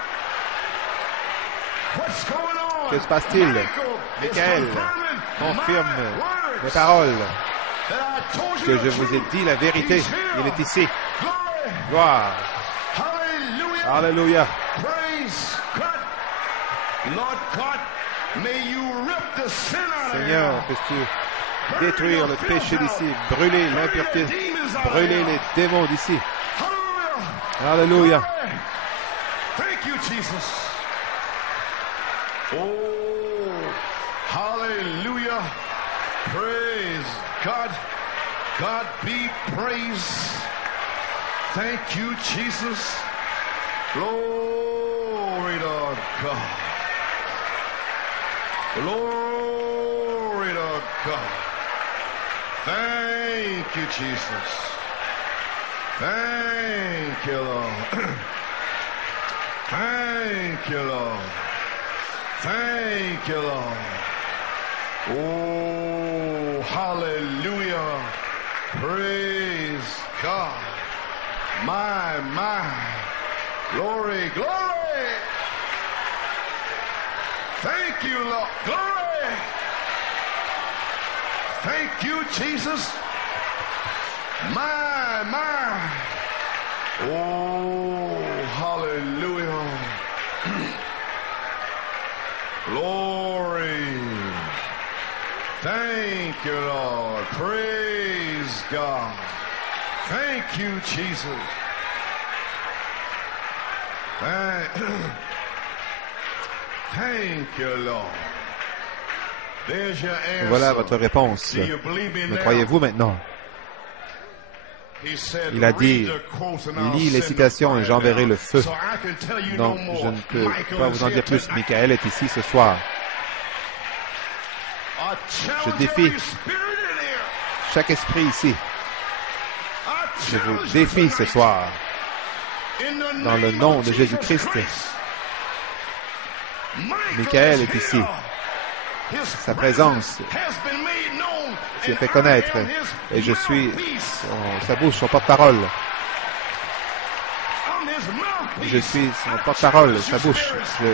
What's going on? Que se passe-t-il? Michael confirme mes paroles. Que je vous ai dit la vérité. Il est ici. Gloire. Alléluia. Seigneur, puisses-tu détruire le péché d'ici, brûler l'impureté, brûler les démons d'ici. Alléluia. Thank you, Jesus. Oh, hallelujah. Praise God. God be praised. Thank you, Jesus. Glory to God. Glory to God. Thank you, Jesus. Thank you, Lord. Thank you, Lord. Thank you, Lord. Oh, hallelujah. Praise God. My. Glory, glory. Thank you, Lord. Glory. Thank you, Jesus. My. Oh, hallelujah. Glory. Thank you, Lord. Praise God. Thank you, Jesus. Thank you, Lord. There's your answer. Voilà votre réponse. Me croyez-vous maintenant? Il a dit, lis les citations et j'enverrai le feu. Donc, je ne peux pas vous en dire plus. Michael est ici ce soir. Je défie chaque esprit ici. Je vous défie ce soir. Dans le nom de Jésus-Christ. Michael est ici. Sa présence s'est fait connaître et je suis sa bouche, son porte-parole. Je suis son porte-parole, sa bouche. Je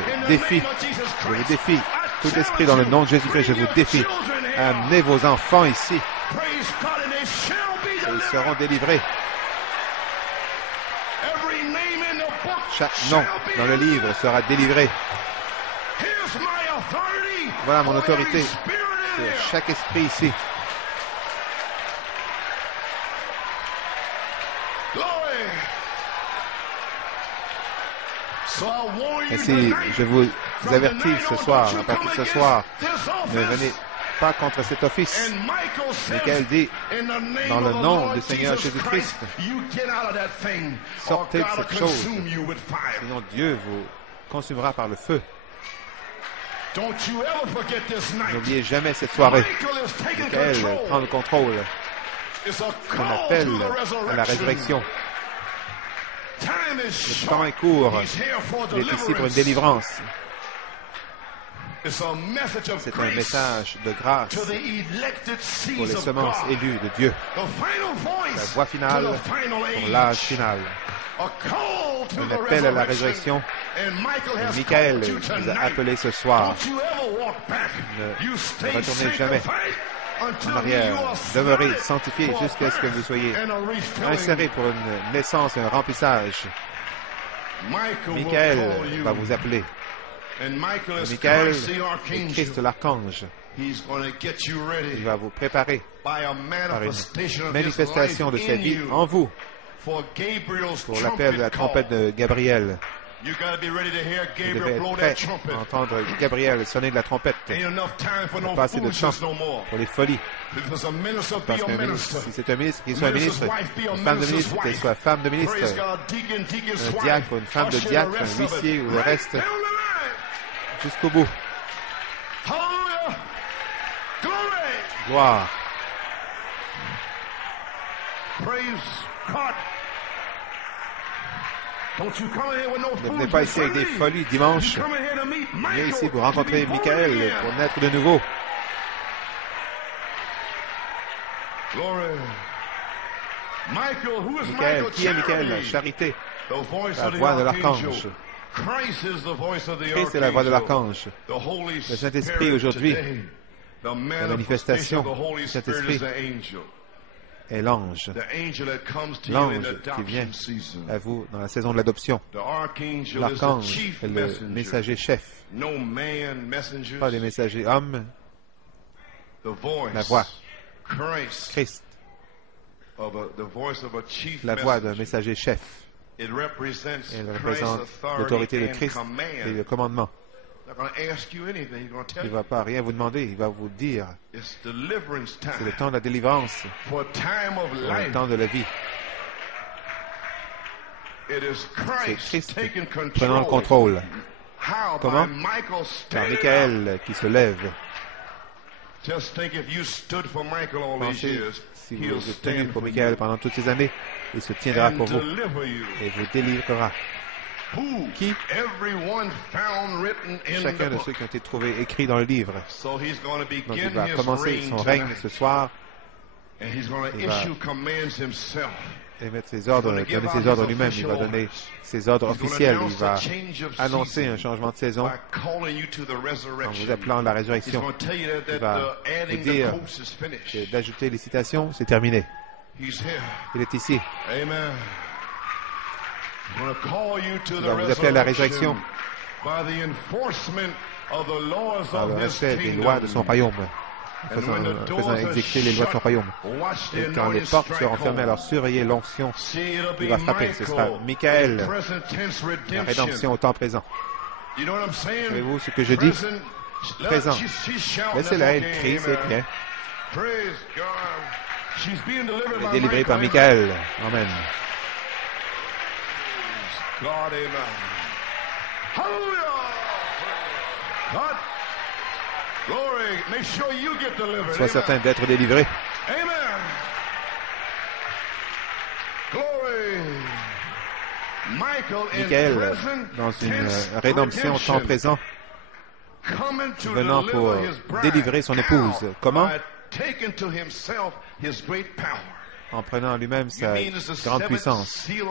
vous défie. Tout esprit dans le nom de Jésus-Christ, je vous défie. Amenez vos enfants ici. Et ils seront délivrés. Chaque nom dans le livre sera délivré. Voilà mon autorité sur chaque esprit ici. Ainsi, je vous avertis ce soir, à partir de ce soir, ne venez pas contre cet office. Michael dit, dans le nom du Seigneur Jésus-Christ, sortez de cette chose, sinon Dieu vous consumera par le feu. N'oubliez jamais cette soirée. Michael prend le contrôle. C'est un appel à la résurrection. Le temps est court. Il est ici pour une délivrance. C'est un message de grâce pour les semences élues de Dieu. La voix finale pour l'âge final. Un appel à la résurrection. Et Michael nous a appelés ce soir. Ne retournez jamais en arrière. Demeurez sanctifiés jusqu'à ce que vous soyez insérés pour une naissance et un remplissage. Michael va vous appeler. Michael est Christ l'archange. Il va vous préparer par une manifestation de sa vie en vous pour l'appel de la trompette de Gabriel. Vous devez être prêt à entendre Gabriel sonner de la trompette. Il n'y a pas assez de temps pour les folies. Parce qu'un ministre, si c'est un ministre, qu'il soit un ministre, une femme de ministre, qu'elle soit femme de ministre, un diacre ou une femme de diacre, un huissier ou le reste, jusqu'au bout. Gloire. Ne venez pas ici avec des folies dimanche. Venez ici pour rencontrer Michael, pour naître de nouveau. Michael, qui est Michael? La charité, la voix de l'archange. Christ est la voix de l'archange. Le Saint-Esprit aujourd'hui, la manifestation du Saint-Esprit est l'ange. L'ange qui vient à vous dans la saison de l'adoption. L'archange est le messager chef. Pas des messagers hommes. La voix. Christ. La voix d'un messager chef. Elle représente l'autorité de Christ et le commandement. Il ne va pas rien vous demander, il va vous dire. C'est le temps de la délivrance, le temps de la vie. C'est Christ prenant le contrôle. Comment? Par Michael qui se lève. Pensez, si vous êtes tenu pour Michael pendant toutes ces années, il se tiendra pour vous et vous délivrera. Qui? Chacun de ceux qui ont été trouvés écrits dans le livre. Donc il va commencer son règne ce soir. Il va émettre ses ordres, donner ses ordres lui-même. Il va donner ses ordres officiels. Il va annoncer un changement de saison en vous appelant à la résurrection. Il va vous dire que d'ajouter les citations, c'est terminé. Il est ici. Il va vous appeler à la résurrection par le respect des lois de son royaume, faisant exécuter les lois de son royaume. Et quand les portes seront fermées, alors surveillez l'onction qui va frapper. Ce sera Michael, la rédemption au temps présent. Savez-vous ce que je dis? Présent. Laissez-la, elle crie, c'est bien. Elle est délivrée par Michael. Amen. God, amen. Hallelujah. God, glory. Make sure you get delivered. Sois certain d'être délivré. Amen. Glory. Michael, dans une rédemption temps présent, venant pour délivrer son épouse. Comment? En prenant lui-même sa grande puissance. Vous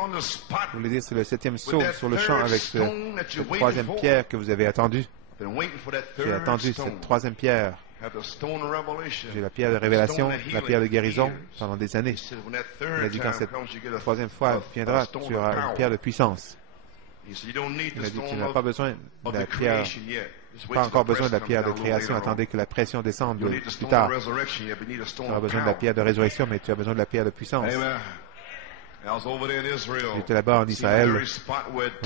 voulez dire, c'est le 7e sceau sur le champ avec cette 3e pierre que vous avez attendue. J'ai attendu cette 3e pierre. J'ai la pierre de révélation, la pierre de guérison pendant des années. Il a dit quand cette 3e fois viendra, tu auras une pierre de puissance. Il a dit tu n'as pas besoin de la pierre. Pas encore besoin de la pierre de création, attendez que la pression descende plus tard. Tu auras besoin de la pierre de résurrection, mais tu as besoin de la pierre de puissance. J'étais là-bas en Israël,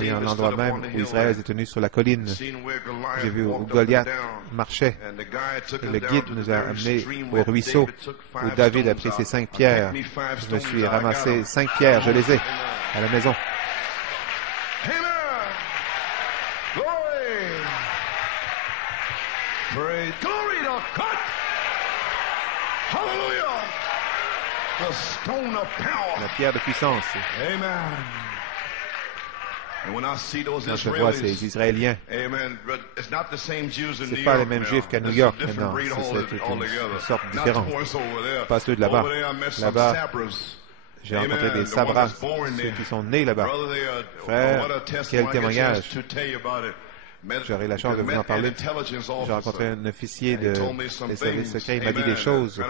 et en l'endroit même où Israël est tenu sur la colline. J'ai vu où Goliath marchait, et le guide nous a amenés au ruisseau où David a pris ses 5 pierres. Je me suis ramassé 5 pierres, je les ai à la maison. Glory to God. Hallelujah. The stone of power. La pierre de puissance. Amen. Quand je vois ces Israéliens, ce n'est pas les mêmes Juifs qu'à New York maintenant. C'est une sorte différente. Pas ceux de là-bas. Là-bas, j'ai rencontré des Sabras, ceux qui sont nés là-bas. Frère, quel témoignage. J'aurai la chance de vous en parler. J'ai rencontré un officier des services secrets. Il m'a dit des choses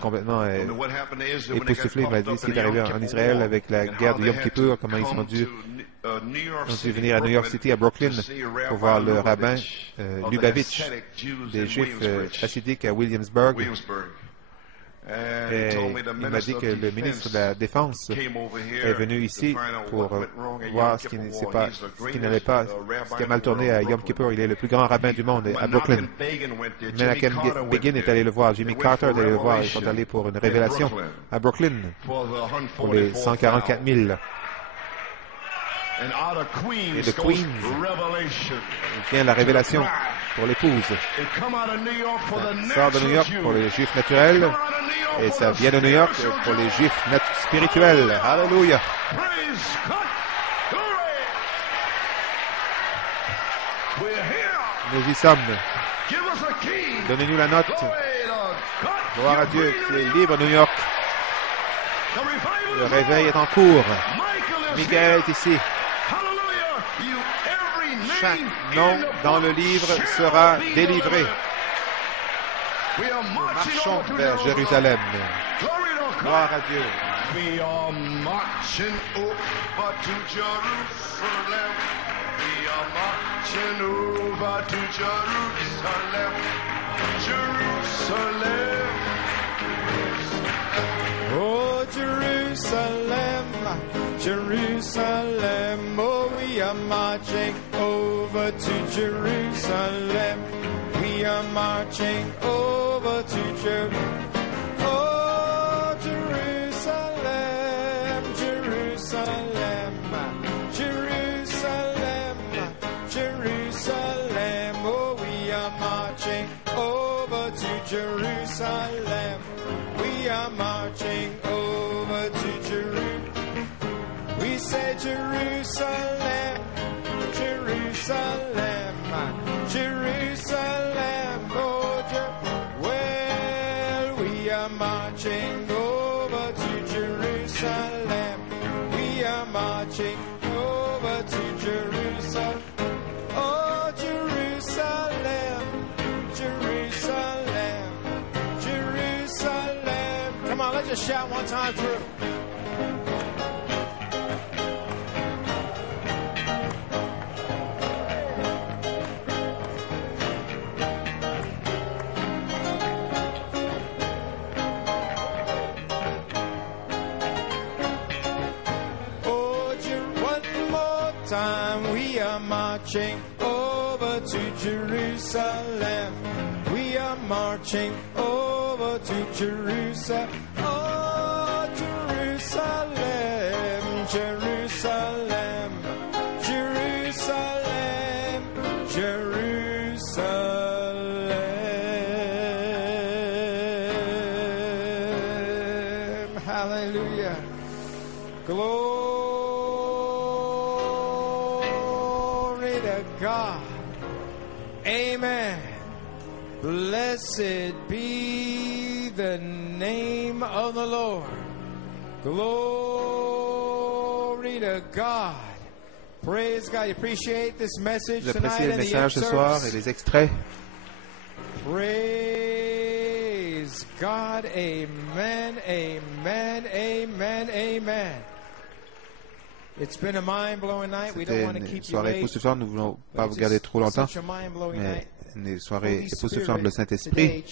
complètement époustouflées. Il m'a dit ce qui est arrivé en Israël avec la guerre du Yom Kippur, comment ils ont dû venir à New York City, à Brooklyn, pour voir le rabbin Lubavitch, des Juifs chassidiques à Williamsburg. Et il m'a dit que le ministre de la Défense est venu ici pour voir ce qui n'allait pas, ce qui a mal tourné à Yom Kippur. Il est le plus grand rabbin du monde à Brooklyn. Menachem Begin est allé le voir, Jimmy Carter est allé le voir. Ils sont allés pour une révélation à Brooklyn pour les 144 000. Et de Queens vient la révélation pour l'épouse. Ça sort de New York pour les Juifs naturels et ça vient de New York pour les Juifs spirituels. Alléluia. Nous y sommes. Donnez-nous la note. Gloire à Dieu qui est libre New York. Le réveil est en cours. Michael est ici. Chaque nom dans le livre sera délivré. Nous marchons vers Jérusalem. Gloire à Dieu. We are marching over to Jerusalem. We are marching over to Jerusalem. Jerusalem. Oh, Jerusalem, Jerusalem. Oh, we are marching over to Jerusalem. We are marching over to Jerusalem. Oh, Jerusalem, Jerusalem, Jerusalem, Jerusalem. Oh, we are marching over to Jerusalem. We are marching over to Jerusalem. We say Jerusalem, Jerusalem, Jerusalem. Oh, well, we are marching over to Jerusalem. We are marching over to Jerusalem. Oh, Jerusalem, Jerusalem, Jerusalem. Come on, let's just shout one time through. Time we are marching over to Jerusalem. We are marching over to Jerusalem. Oh, Jerusalem, Jerusalem, Jerusalem, Jerusalem. Hallelujah. Glory. God. Amen. Blessed be the name of the Lord. Glory to God. Praise God. You appreciate this message tonight and the excerpts. Ce soir et les extraits. Praise God. Amen. Amen. Amen. Amen. C'était une soirée époustouflante. Nous ne voulons pas vous garder trop longtemps, mais une soirée époustouflante. Le Saint-Esprit,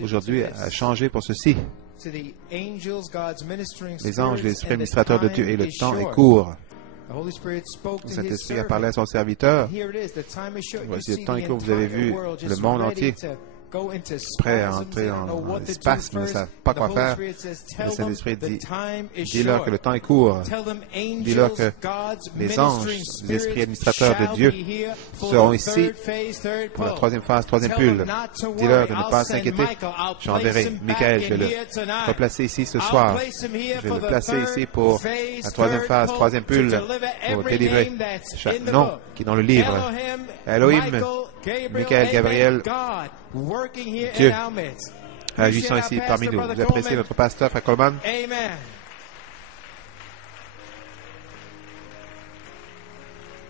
aujourd'hui, a changé pour ceci. Les anges, les esprits administrateurs de Dieu, et le temps est court. Le Saint-Esprit a parlé à son serviteur. Voici, le temps est court. Vous avez vu le monde entier prêt à entrer en espace, mais ne savent pas quoi faire. Le Saint-Esprit dit, dis-leur que le temps est court. Dis-leur que les anges, les esprits administrateurs de Dieu seront ici pour la troisième phase, troisième pull. Dis-leur de ne pas s'inquiéter. J'enverrai Michael, je vais le replacer ici ce soir. Je vais le placer ici pour la troisième phase, troisième pull, pour délivrer chaque nom qui est dans le livre. Elohim, Michael, Gabriel, Dieu, agissant ici parmi nous. Vous appréciez notre pasteur, Frère Coleman?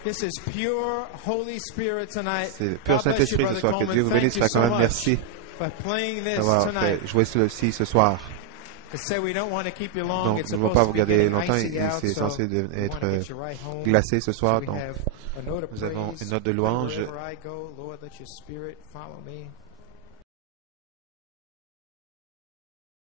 C'est le pur Saint-Esprit ce soir. Que Dieu vous bénisse, Frère Coleman. Merci d'avoir fait jouer ceci ce soir. Donc, nous ne voulons pas vous garder longtemps. C'est censé être glacé ce soir. Donc, nous avons une note de louange.